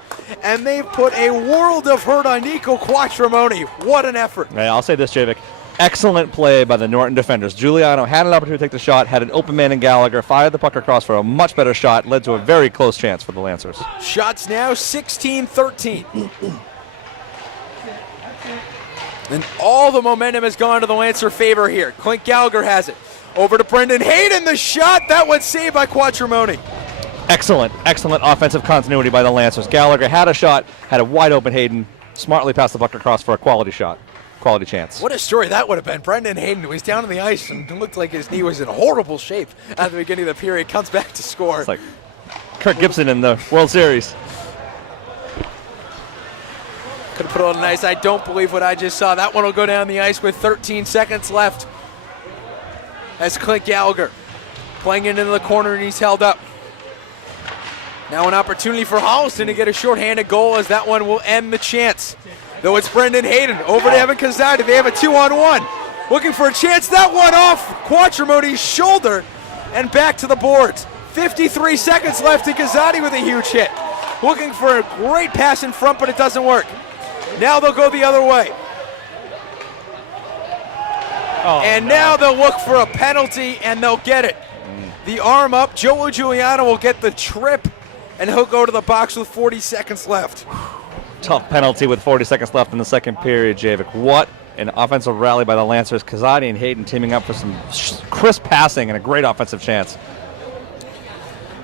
And they've put a world of hurt on Nico Quattromoni. What an effort. Yeah, I'll say this, Javik. Excellent play by the Norton defenders. Giuliano had an opportunity to take the shot, had an open man in Gallagher, fired the puck across for a much better shot, led to a very close chance for the Lancers. Shots now 16-13. And all the momentum has gone to the Lancer favor here. Clint Gallagher has it. Over to Brendan Hayden, the shot. That one saved by Quattromoni. Excellent offensive continuity by the Lancers. Gallagher had a shot, had a wide open Hayden, smartly passed the puck across for a quality shot. Quality chance. What a story that would have been. Brendan Hayden was down on the ice and looked like his knee was in horrible shape at the beginning of the period. Comes back to score. It's like Kirk Gibson in the World Series. Could have put it on the ice. I don't believe what I just saw. That one will go down the ice with 13 seconds left. As Clint Gallagher playing it into the corner and he's held up. Now an opportunity for Holliston to get a shorthanded goal as that one will end the chance. Though it's Brendan Hayden over to Evan Kazadi. They have a 2-on-1. Looking for a chance. That one off Quattromoni's shoulder and back to the boards. 53 seconds left to Kazadi with a huge hit. Looking for a great pass in front, but it doesn't work. Now they'll go the other way. And now they'll look for a penalty, and they'll get it. The arm up. Joe Giuliano will get the trip, and he'll go to the box with 40 seconds left. Tough penalty with 40 seconds left in the second period, Javik. What an offensive rally by the Lancers. Kazadi and Hayden teaming up for some crisp passing and a great offensive chance.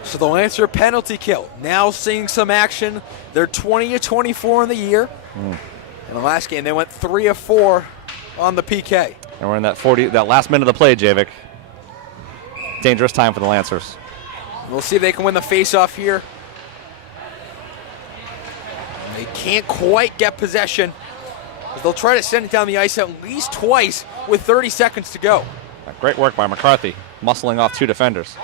So the Lancer penalty kill. Now seeing some action. They're 20-24 in the year. In the last game, they went 3 of 4 on the PK. And we're in that last minute of the play, Javik. Dangerous time for the Lancers. We'll see if they can win the face-off here. They can't quite get possession. But they'll try to send it down the ice at least twice with 30 seconds to go. Great work by McCarthy, muscling off two offenders.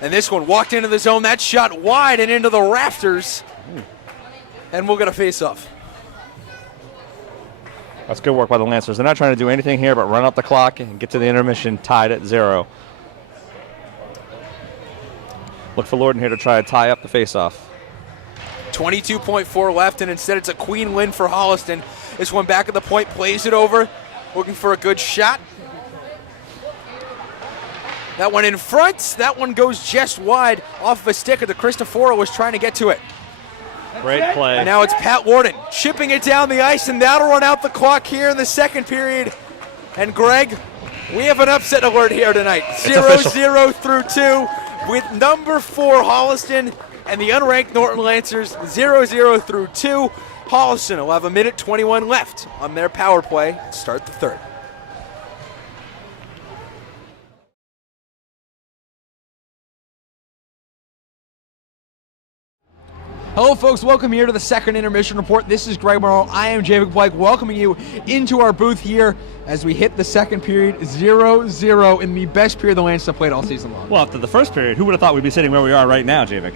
And this one walked into the zone. That shot wide and into the rafters. And we'll get a face-off. That's good work by the Lancers. They're not trying to do anything here but run up the clock and get to the intermission tied at 0. Look for Norton here to try to tie up the face-off. 22.4 left, and instead it's a clean win for Holliston. This one back at the point, plays it over, looking for a good shot. That one in front. That one goes just wide off of a stick. The Cristoforo was trying to get to it. Great play. And now it's Pat Norton chipping it down the ice, and that'll run out the clock here in the second period. And Greg, we have an upset alert here tonight. 0-0 through 2 with number 4 Holliston and the unranked Norton Lancers 0-0 through 2. Holliston will have a minute 21 left on their power play to start the third. Hello, folks. Welcome here to the second intermission report. This is Greg Morrow. I am Javic Blake, welcoming you into our booth here as we hit the second period, 0-0 in the best period the Lancers have played all season long. Well, after the first period, who would have thought we'd be sitting where we are right now, Javic?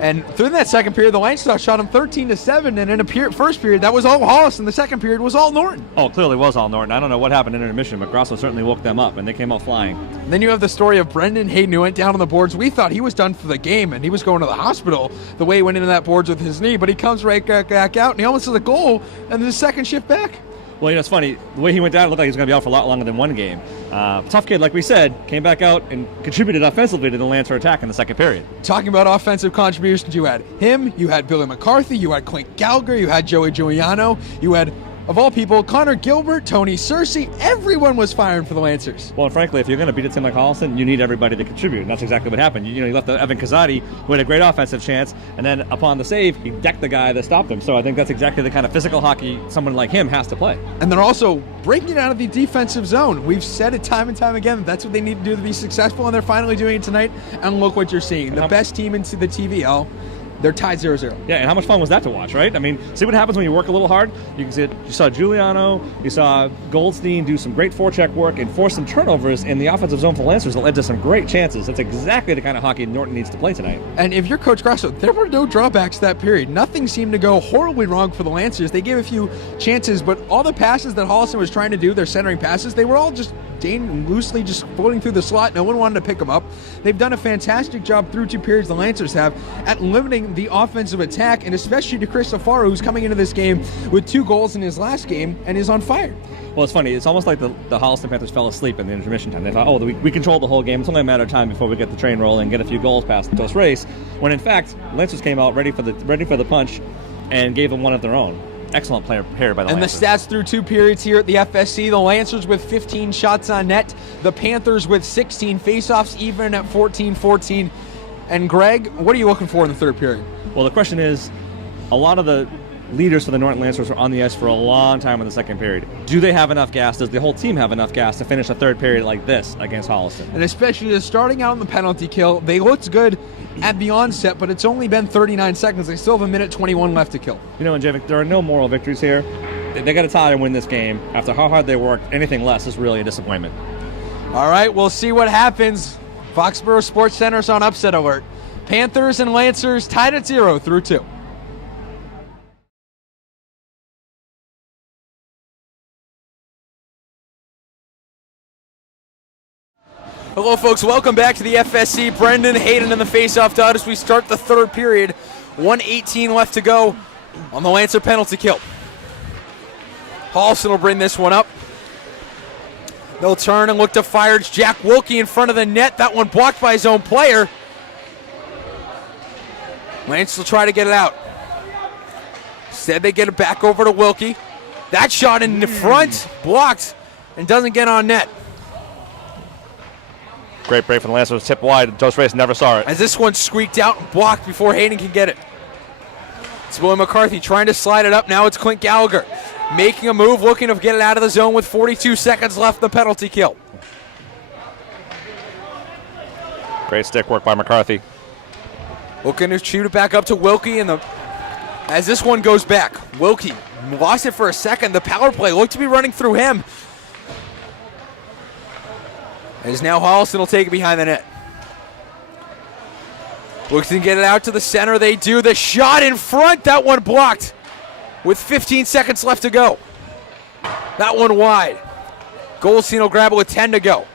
And through that second period, the Lancers shot them 13-7, and in the first period, that was all Holliston. The second period was all Norton. Oh, it clearly was all Norton. I don't know what happened in intermission, but Grosso certainly woke them up, and they came out flying. And then you have the story of Brendan Hayden, who went down on the boards. We thought he was done for the game, and he was going to the hospital the way he went into that boards with his knee, but he comes right back out, and he almost has a goal, and then the second shift back. Well, it's funny. The way he went down, it looked like he was going to be out for a lot longer than one game. Tough kid, like we said, came back out and contributed offensively to the Lancer attack in the second period. Talking about offensive contributions, you had him, you had Billy McCarthy, you had Clint Gallagher, you had Joey Giuliano, you had, of all people, Connor Gilbert, Tony Searcy. Everyone was firing for the Lancers. Well, and frankly, if you're going to beat a team like Holliston, you need everybody to contribute, and that's exactly what happened. You left Evan Kazadi, who had a great offensive chance, and then upon the save, he decked the guy that stopped him. So I think that's exactly the kind of physical hockey someone like him has to play. And they're also breaking it out of the defensive zone. We've said it time and time again. That's what they need to do to be successful, and they're finally doing it tonight. And look what you're seeing. The best team into the TVL. They're tied 0-0. Yeah, and how much fun was that to watch, right? I mean, see what happens when you work a little hard? You saw Giuliano, you saw Goldstein do some great forecheck work and force some turnovers in the offensive zone for Lancers that led to some great chances. That's exactly the kind of hockey Norton needs to play tonight. And if you're Coach Grosso, there were no drawbacks that period. Nothing seemed to go horribly wrong for the Lancers. They gave a few chances, but all the passes that Holliston was trying to do, their centering passes, they were all just loosely just floating through the slot. No one wanted to pick them up. They've done a fantastic job through 2 periods, the Lancers have, at limiting the offensive attack, and especially to Chris Safaro, who's coming into this game with 2 goals in his last game and is on fire. Well, it's funny. It's almost like the Holliston Panthers fell asleep in the intermission time. They thought, we controlled the whole game. It's only a matter of time before we get the train rolling and get a few goals past Dos Race. When in fact, Lancers came out ready for the punch and gave them one of their own. Excellent player here by the Lancers. And the stats through 2 periods here at the FSC, the Lancers with 15 shots on net, the Panthers with 16 faceoffs, even at 14-14. And Greg, what are you looking for in the third period? Well, the question is, a lot of the leaders for the Norton Lancers were on the ice for a long time in the second period. Do they have enough gas? Does the whole team have enough gas to finish a third period like this against Holliston? And especially starting out in the penalty kill, they looked good at the onset, but it's only been 39 seconds. They still have a minute 21 left to kill. And Javic, there are no moral victories here. They got to tie and win this game. After how hard they worked, anything less is really a disappointment. All right, we'll see what happens. Foxborough Sports Center's on upset alert. Panthers and Lancers tied at 0 through 2. Hello, folks. Welcome back to the FSC. Brendan Hayden in the faceoff dot as we start the third period. 1:18 left to go on the Lancer penalty kill. Holliston will bring this one up. They'll turn and look to fire. It's Jack Wilkie in front of the net. That one blocked by his own player. Lance will try to get it out. Instead, they get it back over to Wilkie. That shot in the front, blocked, and doesn't get on net. Great break from the Lancers, tipped wide. Dos Race never saw it. As this one squeaked out and blocked before Hayden can get it. It's William McCarthy trying to slide it up. Now it's Clint Gallagher making a move, looking to get it out of the zone with 42 seconds left in the penalty kill. Great stick work by McCarthy. Looking to shoot it back up to Wilkie, and as this one goes back, Wilkie lost it for a second. The power play looked to be running through him. As now Holliston will take it behind the net. Looks to get it out to the center. They do. The shot in front. That one blocked with 15 seconds left to go. That one wide. Goldstein will grab it with 10 to go.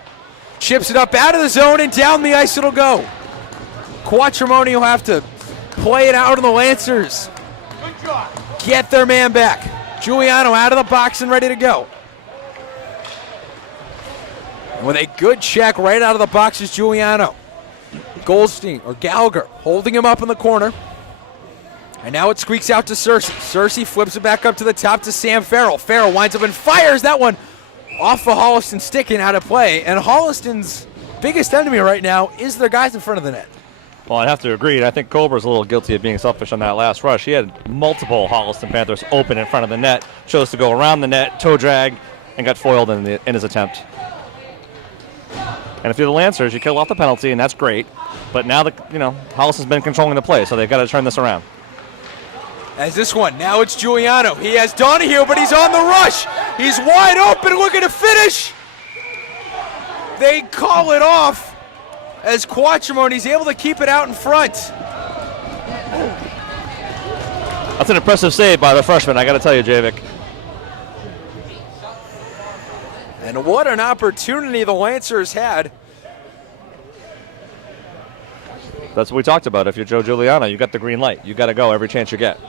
Chips it up out of the zone and down the ice it'll go. Quattromoni will have to play it out on the Lancers. Good job. Get their man back. Giuliano out of the box and ready to go. With a good check right out of the box is Giuliano. Goldstein or Gallagher holding him up in the corner. And now it squeaks out to Cersei. Cersei flips it back up to the top to Sam Farrell. Farrell winds up and fires that one off of Holliston stick and out of play. And Holliston's biggest enemy right now is their guys in front of the net. Well, I'd have to agree. And I think Colbert's a little guilty of being selfish on that last rush. He had multiple Holliston Panthers open in front of the net, chose to go around the net, toe drag, and got foiled in his attempt. And if you're the Lancers, you kill off the penalty, and that's great. But now Holliston's been controlling the play, so they've got to turn this around. As this one, now it's Giuliano. He has Donahue, but he's on the rush. He's wide open, looking to finish. They call it off as Quattromoni's able to keep it out in front. That's an impressive save by the freshman, I got to tell you, Javik. And what an opportunity the Lancers had. That's what we talked about. If you're Joe Giuliano, you got the green light. You got to go every chance you get.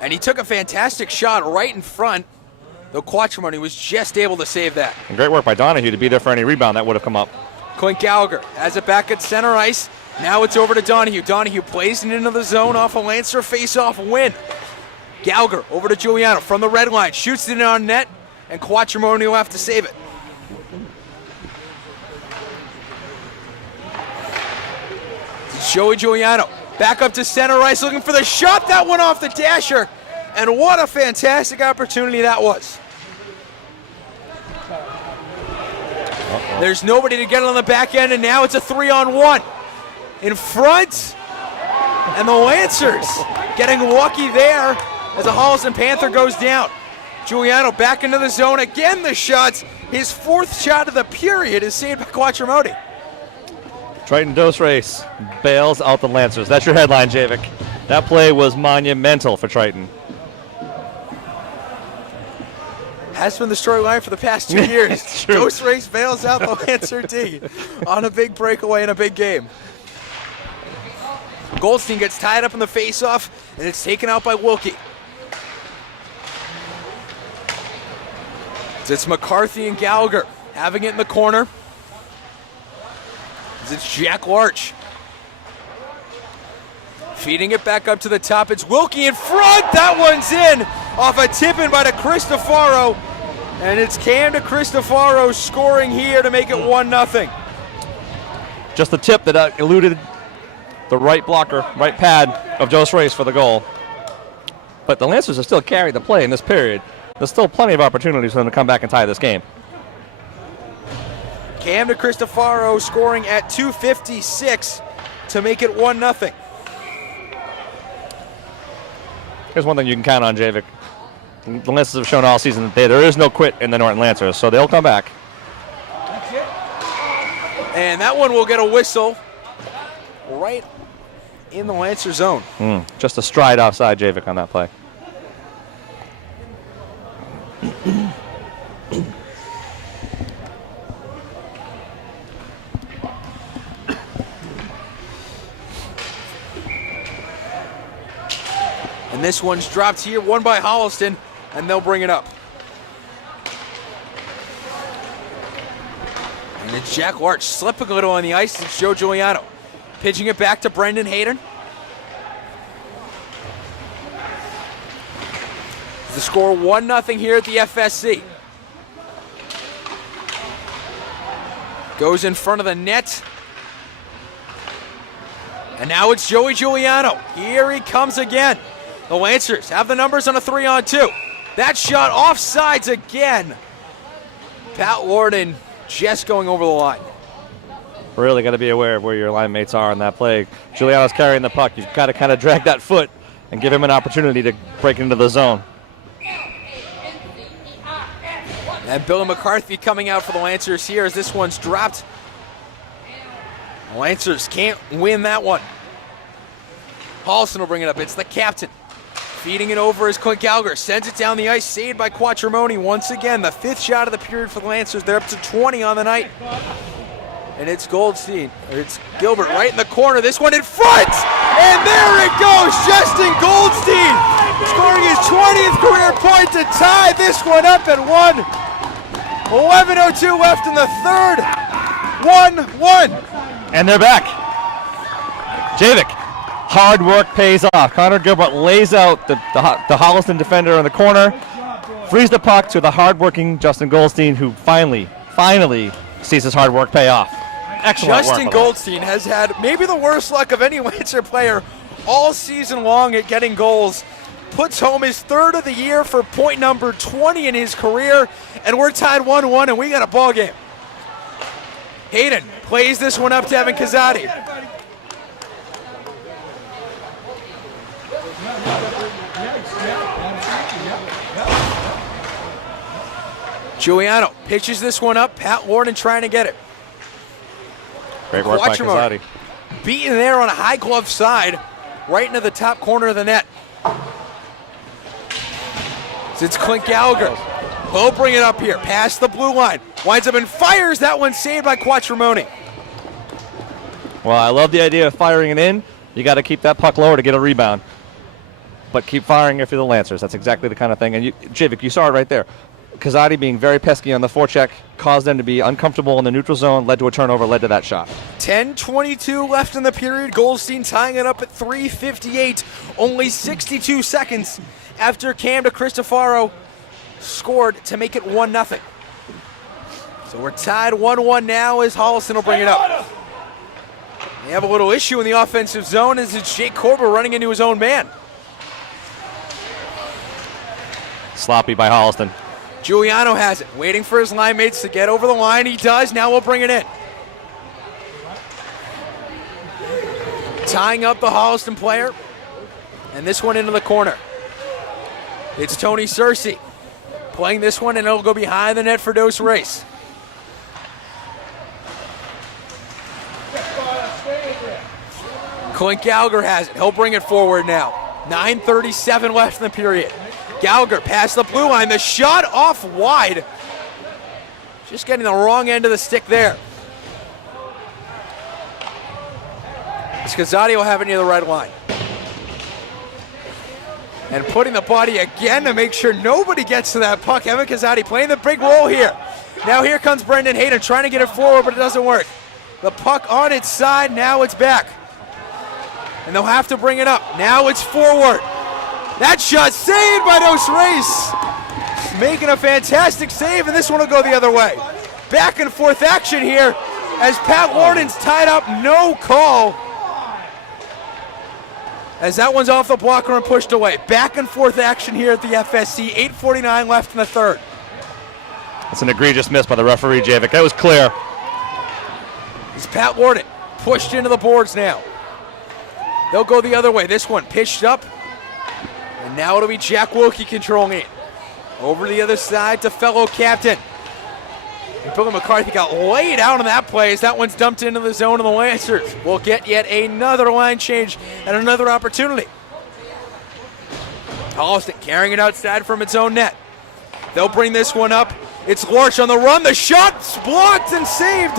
And he took a fantastic shot right in front, though Quattromoni was just able to save that. And great work by Donahue to be there for any rebound that would have come up. Clint Gallagher has it back at center ice. Now it's over to Donahue. Donahue plays it into the zone off a Lancer face-off win. Gallagher over to Giuliano from the red line. Shoots it in on net, and Quattromoni will have to save it. Joey Giuliano back up to center ice looking for the shot. That one off the dasher. And what a fantastic opportunity that was. There's nobody to get it on the back end, and now it's a 3-on-1. In front, and the Lancers getting lucky there as a Holliston Panther goes down. Giuliano back into the zone. Again, the shots. His fourth shot of the period is saved by Quattromoni. Triton Dose Race bails out the Lancers. That's your headline, Javik. That play was monumental for Triton. Has been the storyline for the past 2 years. Dose Race bails out the Lancer D on a big breakaway in a big game. Goldstein gets tied up in the faceoff, and it's taken out by Wilkie. It's McCarthy and Gallagher having it in the corner. It's Jack Larch. Feeding it back up to the top. It's Wilkie in front. That one's in off a tip-in by DeCristofaro. And it's Cam DeCristofaro scoring here to make it 1-0. Just the tip that eluded the right blocker, right pad of Dose Race for the goal. But the Lancers have still carried the play in this period. There's still plenty of opportunities for them to come back and tie this game. Cam DeCristofaro scoring at 2:56 to make it 1-0. Here's one thing you can count on, Javik. The Lancers have shown all season that there is no quit in the Norton Lancers, so they'll come back. And that one will get a whistle right in the Lancer zone. Just a stride offside, Javik, on that play. And this one's dropped here, won by Holliston, and they'll bring it up. And it's Jack Larch slipping a little on the ice. It's Joe Giuliano pitching it back to Brendan Hayden. The score 1-0 here at the FSC. Goes in front of the net. And now it's Joey Giuliano. Here he comes again. The Lancers have the numbers on a 3-on-2. That shot offsides again. Pat Lorden just going over the line. Really got to be aware of where your line mates are on that play. Giuliano's carrying the puck. You've got to kind of drag that foot and give him an opportunity to break into the zone. And Billy McCarthy coming out for the Lancers here as this one's dropped. The Lancers can't win that one. Holliston will bring it up. It's the captain. Feeding it over as Clint Gallagher sends it down the ice, saved by Quattromoni. Once again, the fifth shot of the period for the Lancers. They're up to 20 on the night. And it's Goldstein, or it's Gilbert right in the corner. This one in front! And there it goes, Justin Goldstein scoring his 20th career point to tie this one up at 1. 11:02 left in the third. 1-1. And they're back. Javik Hard work pays off. Connor Gilbert lays out the Holliston defender in the corner, frees the puck to the hard-working Justin Goldstein, who finally sees his hard work pay off. Excellent Justin work. Goldstein has had maybe the worst luck of any Lancer player all season long at getting goals. Puts home his third of the year for point number 20 in his career, and we're tied 1-1, and we got a ball game. Hayden plays this one up to Evan Kazadi. Giuliano pitches this one up. Pat Norton trying to get it. Great work by Kazadi. Beaten there on a high glove side, right into the top corner of the net. It's Clint Gallagher. He'll bring it up here, past the blue line. Winds up and fires. That one saved by Quattromoni. Well, I love the idea of firing it in. You got to keep that puck lower to get a rebound. But keep firing if you're the Lancers. That's exactly the kind of thing. And Jivik, you saw it right there. Kazadi being very pesky on the forecheck caused them to be uncomfortable in the neutral zone, led to a turnover, led to that shot. 10:22 left in the period. Goldstein tying it up at 3:58. Only 62 seconds after Cam DeCristofaro scored to make it 1-0. So we're tied 1-1 now as Holliston will bring it up. They have a little issue in the offensive zone as it's Jake Korber running into his own man. Sloppy by Holliston. Giuliano has it, waiting for his line mates to get over the line. He does. Now we'll bring it in. Tying up the Holliston player. And this one into the corner. It's Tony Searcy playing this one, and it'll go behind the net for Dos Reis. Clint Gallagher has it. He'll bring it forward now. 9:37 left in the period. Gallagher past the blue line. The shot off wide. Just getting the wrong end of the stick there. Kazadi will have it near the red line. And putting the body again to make sure nobody gets to that puck. Evan Kazadi playing the big role here. Now here comes Brendan Hayden trying to get it forward, but it doesn't work. The puck on its side, now it's back. And they'll have to bring it up. Now it's forward. That shot saved by Dos Reis. Making a fantastic save, and this one will go the other way. Back and forth action here as Pat Warden's tied up, no call. As that one's off the blocker and pushed away. Back and forth action here at the FSC. 8:49 left in the third. That's an egregious miss by the referee, Javik. That was clear. It's Pat Warden pushed into the boards now. They'll go the other way. This one pitched up. And now it'll be Jack Wilkie controlling it. Over to the other side to fellow captain. And Billy McCarthy got laid out on that play as that one's dumped into the zone of the Lancers. We'll get yet another line change and another opportunity. Holliston carrying it outside from its own net. They'll bring this one up. It's Lorch on the run. The shot's blocked and saved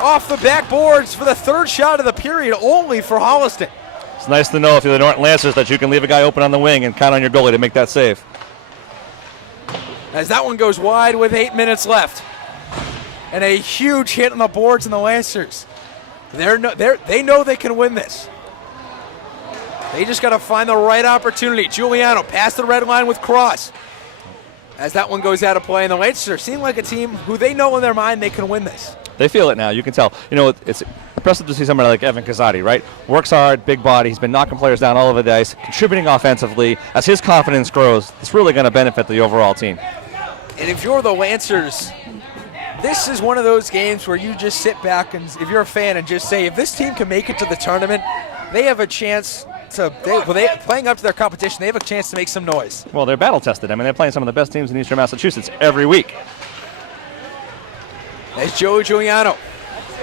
off the backboards for the third shot of the period, only for Holliston. It's nice to know if you're the Norton Lancers that you can leave a guy open on the wing and count on your goalie to make that save. As that one goes wide with 8 minutes left. And a huge hit on the boards in the Lancers. They know they can win this. They just got to find the right opportunity. Giuliano past the red line with Cross. As that one goes out of play, and the Lancers seem like a team who they know in their mind they can win this. They feel it now. You can tell. You know, it's impressive to see somebody like Evan Kazadi, right? Works hard, big body. He's been knocking players down all over the ice, contributing offensively. As his confidence grows, it's really going to benefit the overall team. And if you're the Lancers, this is one of those games where you just sit back and, if you're a fan, and just say, if this team can make it to the tournament, they have a chance to, playing up to their competition, they have a chance to make some noise. Well, they're battle tested. I mean, they're playing some of the best teams in Eastern Massachusetts every week. As Joey Giuliano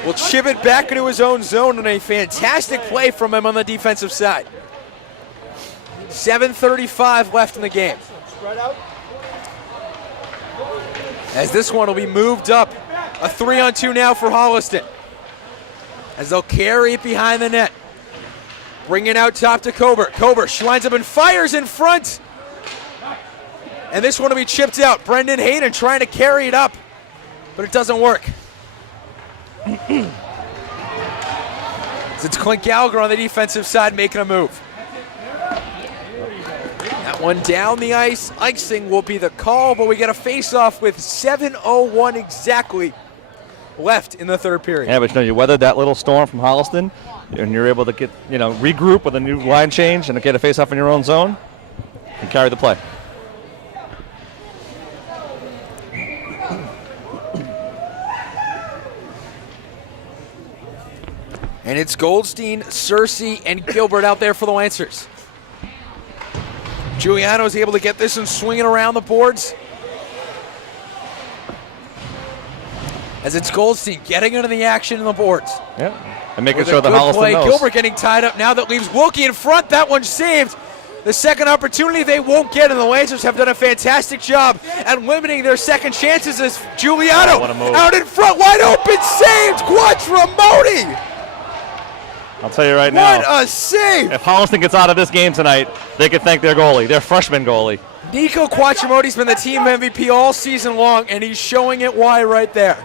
will chip it back into his own zone on a fantastic play from him on the defensive side. 7:35 left in the game. As this one will be moved up. A 3-on-2 now for Holliston. As they'll carry it behind the net. Bring it out top to Cobert. Cobert, she winds up and fires in front. And this one will be chipped out. Brendan Hayden trying to carry it up, but it doesn't work. It's Clint Gallagher on the defensive side making a move. That one down the ice. Icing will be the call, but we get a face-off with 7:01 exactly left in the third period. Yeah, but you weathered that little storm from Holliston, and you're able to get, regroup with a new line change and get a face-off in your own zone and carry the play. And it's Goldstein, Searcy, and Gilbert out there for the Lancers. Giuliano's able to get this and swing it around the boards. As it's Goldstein getting into the action in the boards. Yeah, and making With sure a that good Holliston play. knows. Gilbert getting tied up now. That leaves Wilkie in front. That one's saved. The second opportunity they won't get, and the Lancers have done a fantastic job at limiting their second chances as Giuliano what a move. out in front, wide open, saved. Quattromoni. I'll tell you right now. What a save! If Holliston gets out of this game tonight, they could thank their goalie, their freshman goalie. Nico Quattromoni's been the team MVP all season long, and he's showing it why right there.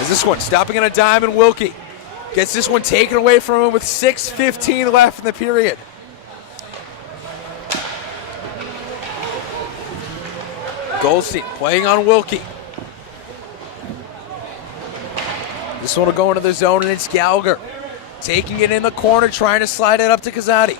As this one stopping on a dime, and Wilkie gets this one taken away from him with 6:15 left in the period. Goldstein playing on Wilkie. This one will go into the zone, and it's Gallagher taking it in the corner, trying to slide it up to Kazadi.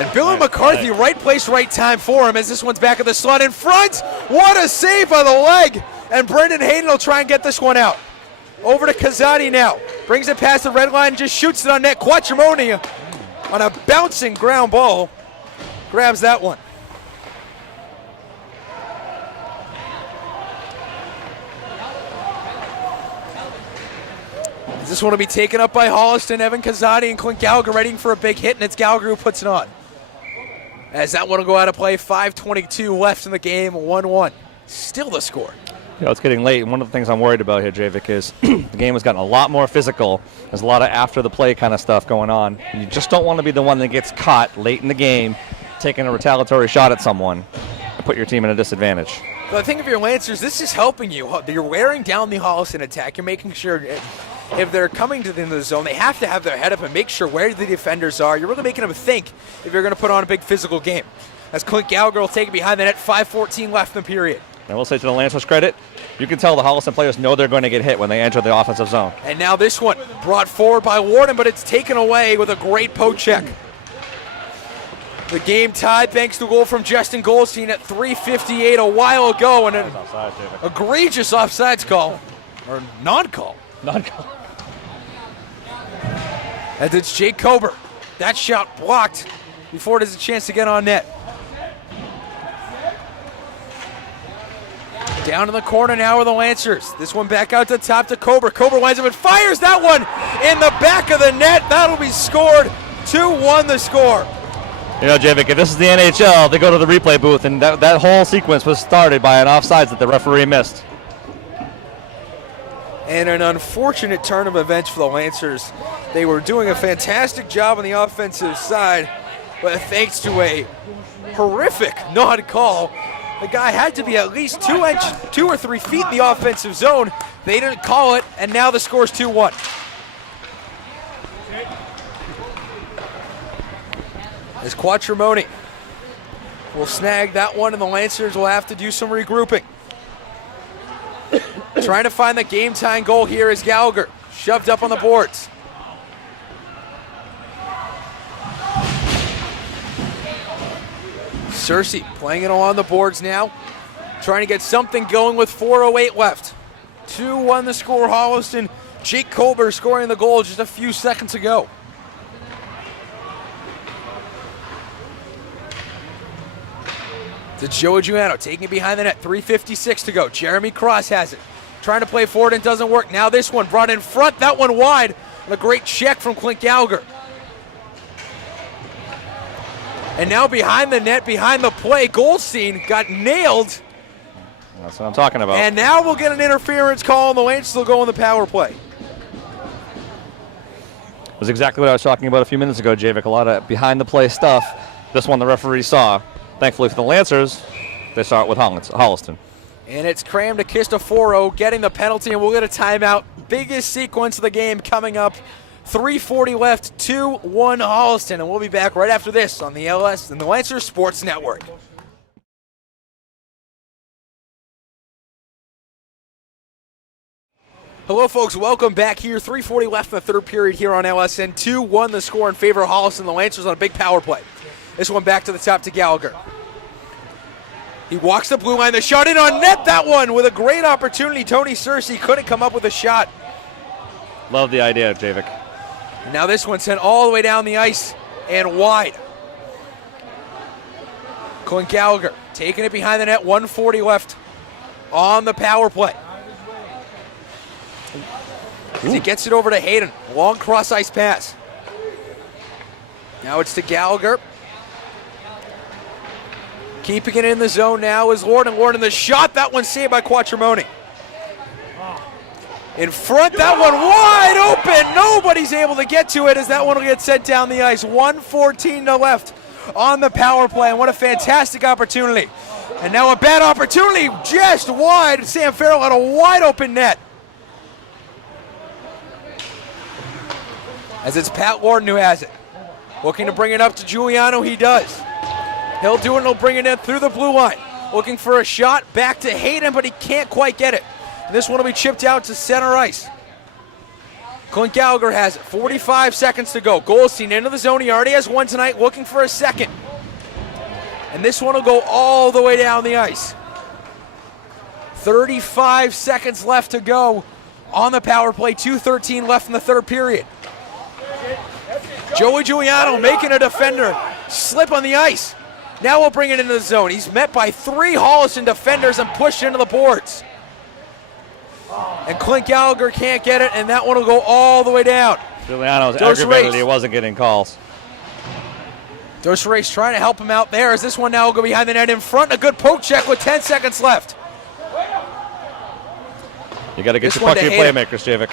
And Billy McCarthy, right place, right time for him as this one's back at the slot in front. What a save by the leg. And Brendan Hayden will try and get this one out. Over to Kazadi now. Brings it past the red line, just shoots it on net. Quattromoni on a bouncing ground ball grabs that one. This one will be taken up by Holliston, Evan Kazadi, and Clint Gallagher ready for a big hit, and it's Gallagher who puts it on. As that one will go out of play, 5:22 left in the game, 1-1. Still the score. It's getting late, and one of the things I'm worried about here, Javik, is the game has gotten a lot more physical. There's a lot of after-the-play kind of stuff going on. You just don't want to be the one that gets caught late in the game taking a retaliatory shot at someone and put your team in a disadvantage. But I think if you're Lancers, this is helping you. You're wearing down the Holliston attack. You're making sure if they're coming to the zone, they have to have their head up and make sure where the defenders are. You're really making them think if you're going to put on a big physical game. As Clint Gallagher will take it behind the net, 5:14 left in the period. I will say to the Lancers' credit, you can tell the Holliston players know they're going to get hit when they enter the offensive zone. And now this one brought forward by Warden, but it's taken away with a great poke check. The game tied thanks to a goal from Justin Goldstein at 3:58 a while ago, and an egregious offsides call, or non-call. Non-call. As it's Jake Kober. That shot blocked before it has a chance to get on net. Down in the corner now with the Lancers. This one back out to top to Kober. Kober winds up and fires that one in the back of the net. That'll be scored. 2-1 the score. Javik, if this is the NHL, they go to the replay booth, and that whole sequence was started by an offsides that the referee missed. And an unfortunate turn of events for the Lancers. They were doing a fantastic job on the offensive side, but thanks to a horrific non-call, the guy had to be at least 2 or 3 feet in the offensive zone. They didn't call it, and now the score's 2-1. As Quattromoni will snag that one, and the Lancers will have to do some regrouping. Trying to find the game-tying goal here is Gallagher. Shoved up on the boards. Searcy playing it along the boards now. Trying to get something going with 4:08 left. 2-1 the score, Holliston. Jake Kober scoring the goal just a few seconds ago. It's Joe Giuliano taking it behind the net. 3:56 to go. Jeremy Cross has it. Trying to play forward and doesn't work. Now this one brought in front. That one wide. And a great check from Clint Gallagher. And now behind the net, behind the play, Goldstein got nailed. That's what I'm talking about. And now we'll get an interference call, and the Lancers will go on the power play. It was exactly what I was talking about a few minutes ago, Javik. A lot of behind-the-play stuff. This one the referee saw. Thankfully for the Lancers, they saw it with Holliston. And it's Cram to Cristoforo getting the penalty, and we'll get a timeout. Biggest sequence of the game coming up. 3:40 left, 2-1 Holliston, and we'll be back right after this on the LS and the Lancers Sports Network. Hello, folks. Welcome back here. 3:40 left in the third period here on LSN. 2-1 the score in favor of Holliston. The Lancers on a big power play. This one back to the top to Gallagher. He walks the blue line. The shot in on net. That one with a great opportunity. Tony Searcy couldn't come up with a shot. Love the idea, Javik. Now this one sent all the way down the ice and wide. Clint Gallagher taking it behind the net. 1:40 left on the power play. As he gets it over to Hayden. Long cross ice pass. Now it's to Gallagher. Keeping it in the zone now is Norton. Norton the shot. That one saved by Quattromoni. In front, that one wide open. Nobody's able to get to it as that one will get sent down the ice. 1:14 to left on the power play, and what a fantastic opportunity. And now a bad opportunity just wide. Sam Farrell had a wide open net. As it's Pat Norton who has it. Looking to bring it up to Giuliano, he does. He'll do it and he'll bring it in through the blue line. Looking for a shot back to Hayden, but he can't quite get it. And this one will be chipped out to center ice. Clint Gallagher has it. 45 seconds to go. Goldstein into the zone. He already has one tonight, looking for a second. And this one will go all the way down the ice. 35 seconds left to go on the power play. 2:13 left in the third period. Joey Giuliano making a defender slip on the ice. Now we'll bring it into the zone. He's met by 3 Holliston defenders and pushed into the boards. And Clint Gallagher can't get it, and that one will go all the way down. Giuliano's aggravated he wasn't getting calls. Dos Reis trying to help him out there as this one now will go behind the net in front. A good poke check with 10 seconds left. You got to get your puck to your playmakers, Javik.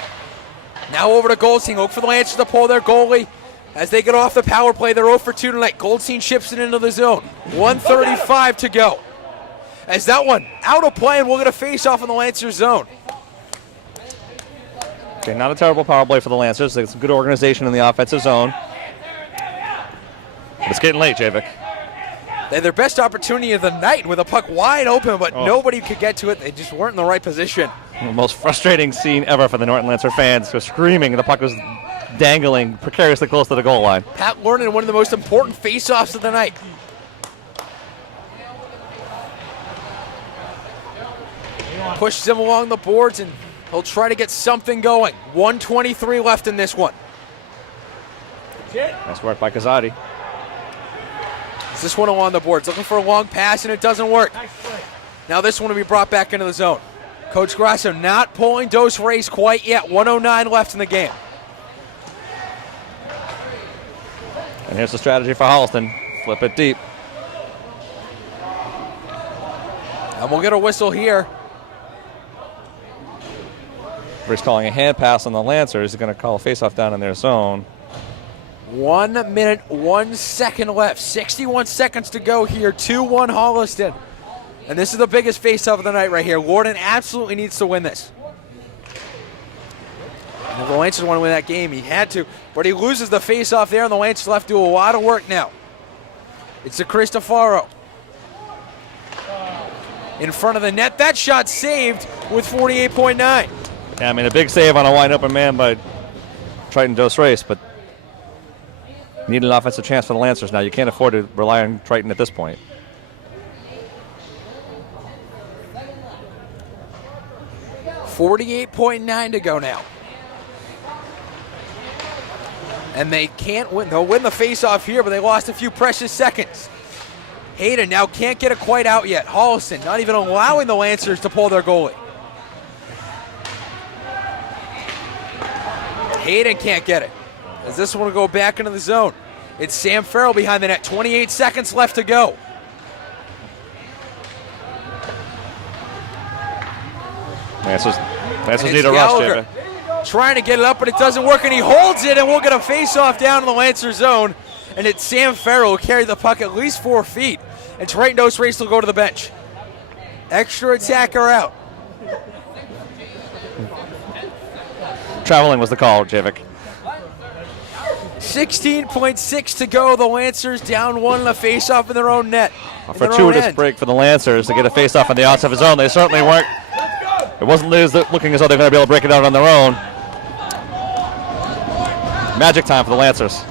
Now over to Goldstein. Look for the Lancers to pull their goalie. As they get off the power play, they're 0 for 2 tonight. Goldstein chips it into the zone. 1:35 to go. As that one out of play, and we'll get a face-off in the Lancers zone. Okay, not a terrible power play for the Lancers. It's good organization in the offensive zone. But it's getting late, Javik. They had their best opportunity of the night with a puck wide open, but nobody could get to it. They just weren't in the right position. The most frustrating scene ever for the Norton Lancer fans. They're screaming. The puck was dangling precariously close to the goal line. Pat Norton, one of the most important face-offs of the night. Pushes him along the boards, and he'll try to get something going. 1:23 left in this one. Nice work by Kazadi. This one along the boards, looking for a long pass, and it doesn't work. Now this one will be brought back into the zone. Coach Grasso not pulling Dos Reis quite yet. 1:09 left in the game. And here's the strategy for Holliston. Flip it deep. And we'll get a whistle here. He's calling a hand pass on the Lancers. He's going to call a faceoff down in their zone. 1 minute, 1 second left. 61 seconds to go here. 2-1 Holliston. And this is the biggest face-off of the night right here. Norton absolutely needs to win this. And if the Lancers want to win that game, he had to. But he loses the face-off there, and the Lancers left do a lot of work now. It's to Cristoforo. In front of the net. That shot saved with 48.9. Yeah, I mean, a big save on a wide open man by Triton Dos Reis, but need an offensive chance for the Lancers now. You can't afford to rely on Triton at this point. $48.9 to go now. And they can't win. They'll win the face-off here, but they lost a few precious seconds. Hayden now can't get it quite out yet. Holliston not even allowing the Lancers to pull their goalie. Hayden can't get it. As this one will go back into the zone. It's Sam Farrell behind the net. 28 seconds left to go. Lancers need a rush, David. Trying to get it up, but it doesn't work, and he holds it, and we'll get a face-off down in the Lancer zone. And it's Sam Farrell who carried the puck at least 4 feet. And Triton Dos Reis will go to the bench. Extra attacker out. Traveling was the call, Javik. 16.6 to go. The Lancers down one in a face-off in their own net. A fortuitous break for the Lancers to get a face-off on the outside of his own. They certainly weren't. It wasn't looking as though they're going to be able to break it out on their own. Magic time for the Lancers.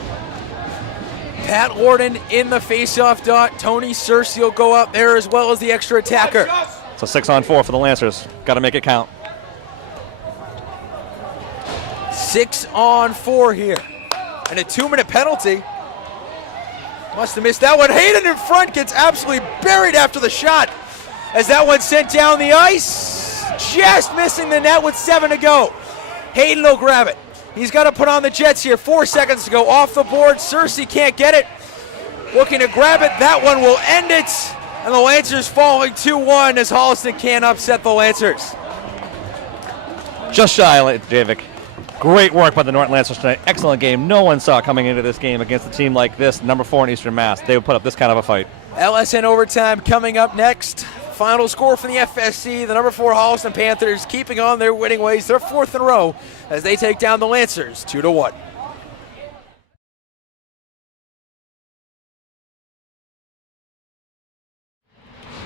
Pat Norton in the face-off dot. Tony Searcy will go up there as well as the extra attacker. So 6-on-4 for the Lancers. Got to make it count. 6-on-4 here. And a 2-minute penalty. Must have missed that one. Hayden in front gets absolutely buried after the shot. As that one sent down the ice. Just missing the net with 7 to go. Hayden will grab it. He's got to put on the Jets here. 4 seconds to go off the board. Searcy can't get it. Looking to grab it. That one will end it. And the Lancers falling 2-1 as Holliston can't upset the Lancers. Just shy, Javik. Great work by the Norton Lancers tonight. Excellent game. No one saw coming into this game against a team like this, number 4 in Eastern Mass. They would put up this kind of a fight. LSN overtime coming up next. Final score from the FSC, the number 4 Holliston Panthers keeping on their winning ways. They're 4th in a row as they take down the Lancers 2-1.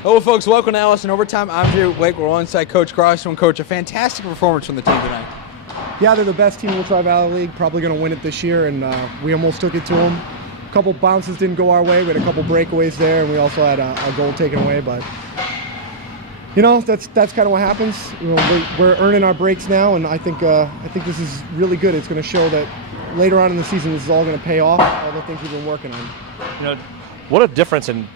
Hello, folks. Welcome to LSN Overtime. I'm Drew Blake. We're alongside Coach Crossman. Coach, a fantastic performance from the team tonight. Yeah, they're the best team in the Tri-Valley League. Probably going to win it this year, and we almost took it to them. A couple bounces didn't go our way. We had a couple breakaways there, and we also had a goal taken away. But you know, that's kind of what happens. You know, we're earning our breaks now, and I think this is really good. It's going to show that later on in the season, this is all going to pay off. All the things we've been working on. You know, what a difference in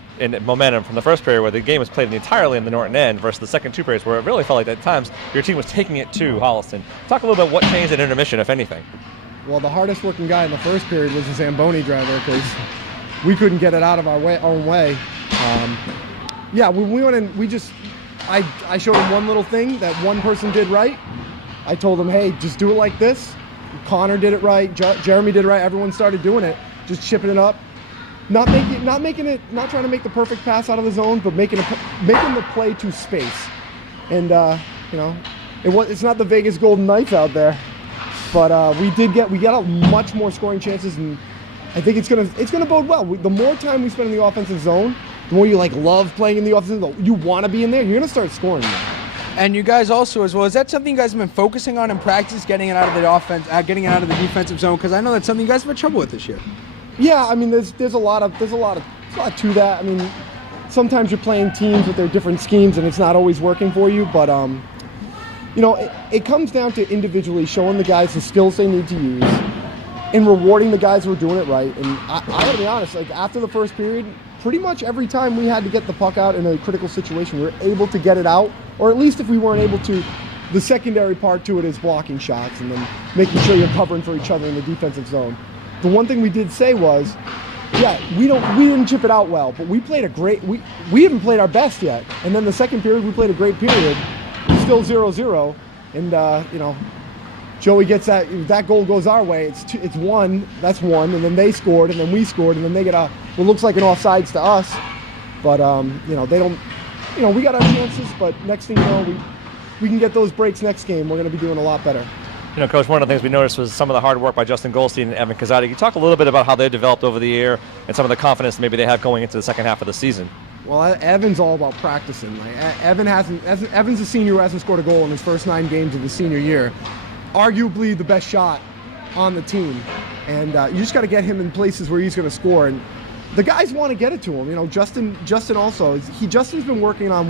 momentum from the first period where the game was played entirely in the Norton end versus the second 2 periods where it really felt like at times your team was taking it to Holliston. Talk a little bit what changed in intermission, if anything. Well, the hardest working guy in the first period was the Zamboni driver because we couldn't get it out of our own way. Yeah, we went in, I showed him one little thing that one person did right. I told him, hey, just do it like this. Connor did it right, Jeremy did it right, everyone started doing it, just chipping it up. Not trying to make the perfect pass out of the zone, but making the play to space. And you know, it's not the Vegas Golden Knights out there, but we got a much more scoring chances, and I think it's gonna bode well. The more time we spend in the offensive zone, the more you love playing in the offensive zone. You want to be in there. You're gonna start scoring now. And you guys also, as well, is that something you guys have been focusing on in practice, getting it out of the offense, getting it out of the defensive zone? Because I know that's something you guys have had trouble with this year. Yeah, I mean, there's a lot to that. I mean, sometimes you're playing teams with their different schemes, and it's not always working for you. But you know, it comes down to individually showing the guys the skills they need to use, and rewarding the guys who are doing it right. And I gotta be honest, after the first period, pretty much every time we had to get the puck out in a critical situation, we were able to get it out, or at least if we weren't able to, the secondary part to it is blocking shots and then making sure you're covering for each other in the defensive zone. The one thing we did say was, yeah, we didn't chip it out well, but we played we haven't played our best yet. And then the second period, we played a great period, still 0-0, and you know, Joey gets that goal goes our way. It's one, that's one, and then they scored, and then we scored, and then they get what looks like an offsides to us. But you know, they don't, you know, we got our chances, but next thing you know, we can get those breaks next game. We're going to be doing a lot better. You know, Coach, one of the things we noticed was some of the hard work by Justin Goldstein and Evan Kazadi. Can you talk a little bit about how they developed over the year and some of the confidence maybe they have going into the second half of the season? Well, Evan's all about practicing. Evan's a senior who hasn't scored a goal in his first 9 games of his senior year. Arguably the best shot on the team. And you just got to get him in places where he's going to score. And the guys want to get it to him. You know, Justin also, Justin's been working on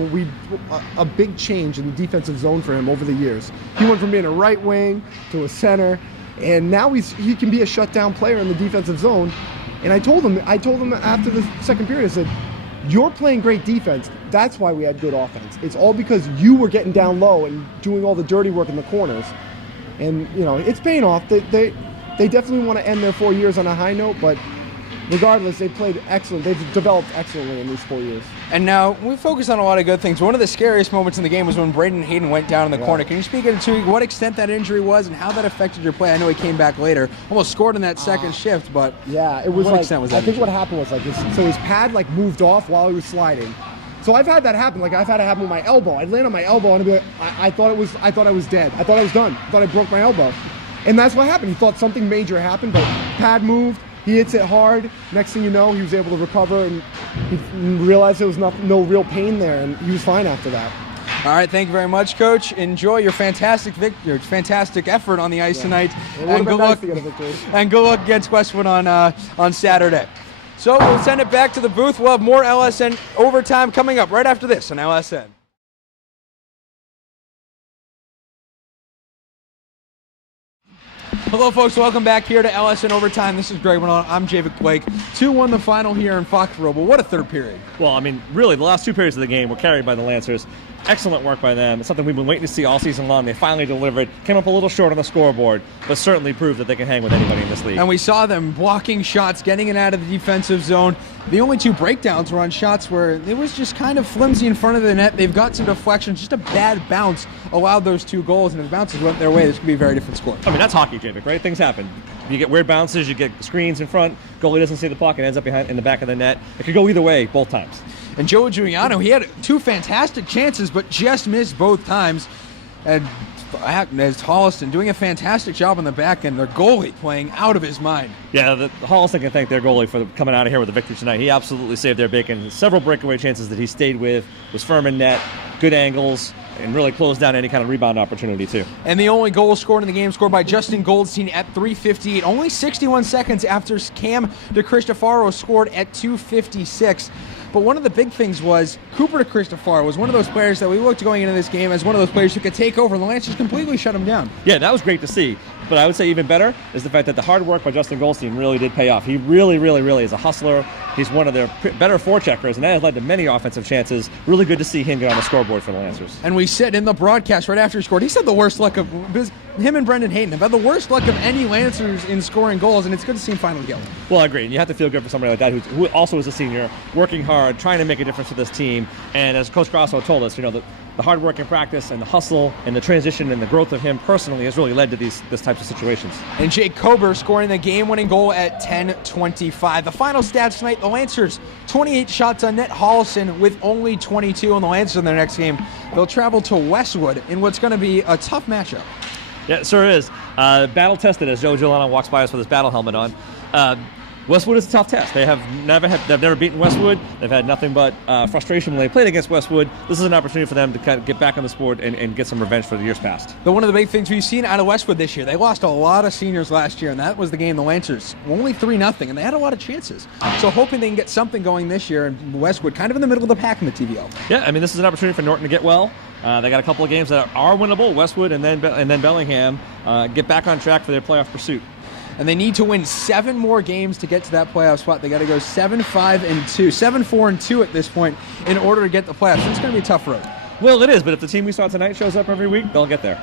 a big change in the defensive zone for him over the years. He went from being a right wing to a center, and now he can be a shutdown player in the defensive zone. And I told him after the second period, I said, you're playing great defense. That's why we had good offense. It's all because you were getting down low and doing all the dirty work in the corners. And, you know, it's paying off. They definitely want to end their 4 years on a high note, but regardless, they played excellent. They've developed excellently in these 4 years. And now we focus on a lot of good things. One of the scariest moments in the game was when Braden Hayden went down in the corner. Can you speak to what extent that injury was and how that affected your play? I know he came back later, almost scored in that second shift, but yeah, it was what extent was that? I think what happened was his pad moved off while he was sliding, So I've had that happen. Like I've had it happen with my elbow. I'd land on my elbow and I'd be like, I thought I was dead. I thought I was done. I thought I broke my elbow. And that's what happened. He thought something major happened, but pad moved. He hits it hard. Next thing you know, he was able to recover and he realized there was no real pain there, and he was fine after that. All right, thank you very much, Coach. Enjoy your fantastic effort on the ice tonight, and good luck. And good luck against Westwood on Saturday. So we'll send it back to the booth. We'll have more LSN overtime coming up right after this on LSN. Hello, folks. Welcome back here to LSN Overtime. This is Greg Manolo. I'm Javik Blake. 2-1 the final here in Foxborough, but what a third period. Well, I mean, really, the last two periods of the game were carried by the Lancers. Excellent work by them. It's something we've been waiting to see all season long. They finally delivered. Came up a little short on the scoreboard, but certainly proved that they can hang with anybody in this league. And we saw them blocking shots, getting it out of the defensive zone. The only two breakdowns were on shots where it was just kind of flimsy in front of the net. They've got some deflections. Just a bad bounce allowed those two goals, and if the bounces went their way, this could be a very different score. I mean, that's hockey, Javik, right? Things happen. You get weird bounces, you get screens in front, goalie doesn't see the puck and ends up behind in the back of the net. It could go either way both times. And Joe Giuliano, he had two fantastic chances, but just missed both times. And as Holliston doing a fantastic job on the back end, their goalie playing out of his mind. Yeah, the Holliston can thank their goalie for coming out of here with a victory tonight. He absolutely saved their bacon. Several breakaway chances that he stayed with, was firm in net, good angles, and really closed down any kind of rebound opportunity, too. And the only goal scored in the game scored by Justin Goldstein at 3:58, only 61 seconds after Cam DeCristofaro scored at 2:56. But one of the big things was Cooper DeCristofaro was one of those players that we looked going into this game as one of those players who could take over. The Lancers completely shut him down. Yeah, that was great to see. But I would say even better is the fact that the hard work by Justin Goldstein really did pay off. He really is a hustler. He's one of their better forecheckers, and that has led to many offensive chances. Really good to see him get on the scoreboard for the Lancers. And we said in the broadcast right after he scored, he said the worst luck of him and Brendan Hayden have had the worst luck of any Lancers in scoring goals, and it's good to see him finally get one. Well, I agree. And you have to feel good for somebody like that who also is a senior, working hard, trying to make a difference for this team. And as Coach Grasso told us, the hard work in practice and the hustle and the transition and the growth of him personally has really led to this types of situations. And Jake Kober scoring the game-winning goal at 10:25. The final stats tonight, the Lancers, 28 shots on net. Holliston with only 22 on the Lancers in their next game. They'll travel to Westwood in what's going to be a tough matchup. Yeah, it sure is. Battle tested as Joe Giuliano walks by us with his battle helmet on. Westwood is a tough test. They've never beaten Westwood. They've had nothing but frustration when they played against Westwood. This is an opportunity for them to kind of get back on the sport and get some revenge for the years past. But one of the big things we've seen out of Westwood this year, they lost a lot of seniors last year, and that was the game the Lancers only 3-0, and they had a lot of chances. So hoping they can get something going this year, and Westwood kind of in the middle of the pack in the TVO. Yeah, I mean, this is an opportunity for Norton to get well. They got a couple of games that are winnable, Westwood and then Bellingham, get back on track for their playoff pursuit. And they need to win 7 more games to get to that playoff spot. They got to go 7-5-2, 7-4-2 at this point in order to get the playoffs. It's going to be a tough road. Well, it is, but if the team we saw tonight shows up every week, they'll get there.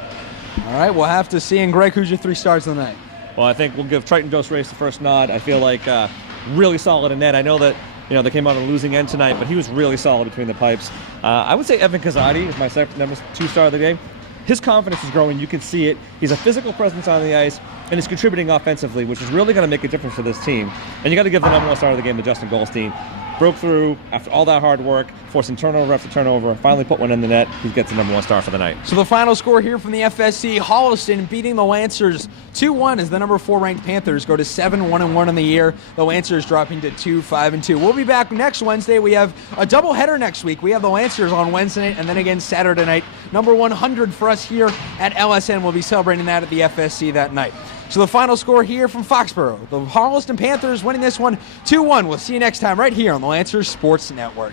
All right, we'll have to see. And Greg, who's your 3 stars of the night? Well, I think we'll give Triton Dos Reis the first nod. I feel like really solid in net. I know that they came out on a losing end tonight, but he was really solid between the pipes. I would say Evan Kazadi is my number 2 star of the game. His confidence is growing. You can see it. He's a physical presence on the ice, and he's contributing offensively, which is really going to make a difference for this team. And you got to give the number 1 star of the game to Justin Goldstein. Broke through after all that hard work, forcing turnover after turnover, finally put one in the net. He gets the number 1 star for the night. So the final score here from the FSC, Holliston beating the Lancers 2-1 as the number 4 ranked Panthers go to 7-1-1 in the year. The Lancers dropping to 2-5-2. We'll be back next Wednesday. We have a doubleheader next week. We have the Lancers on Wednesday night and then again Saturday night. Number 100 for us here at LSN. We'll be celebrating that at the FSC that night. So the final score here from Foxborough, the Holliston Panthers winning this one 2-1. We'll see you next time right here on the Lancers Sports Network.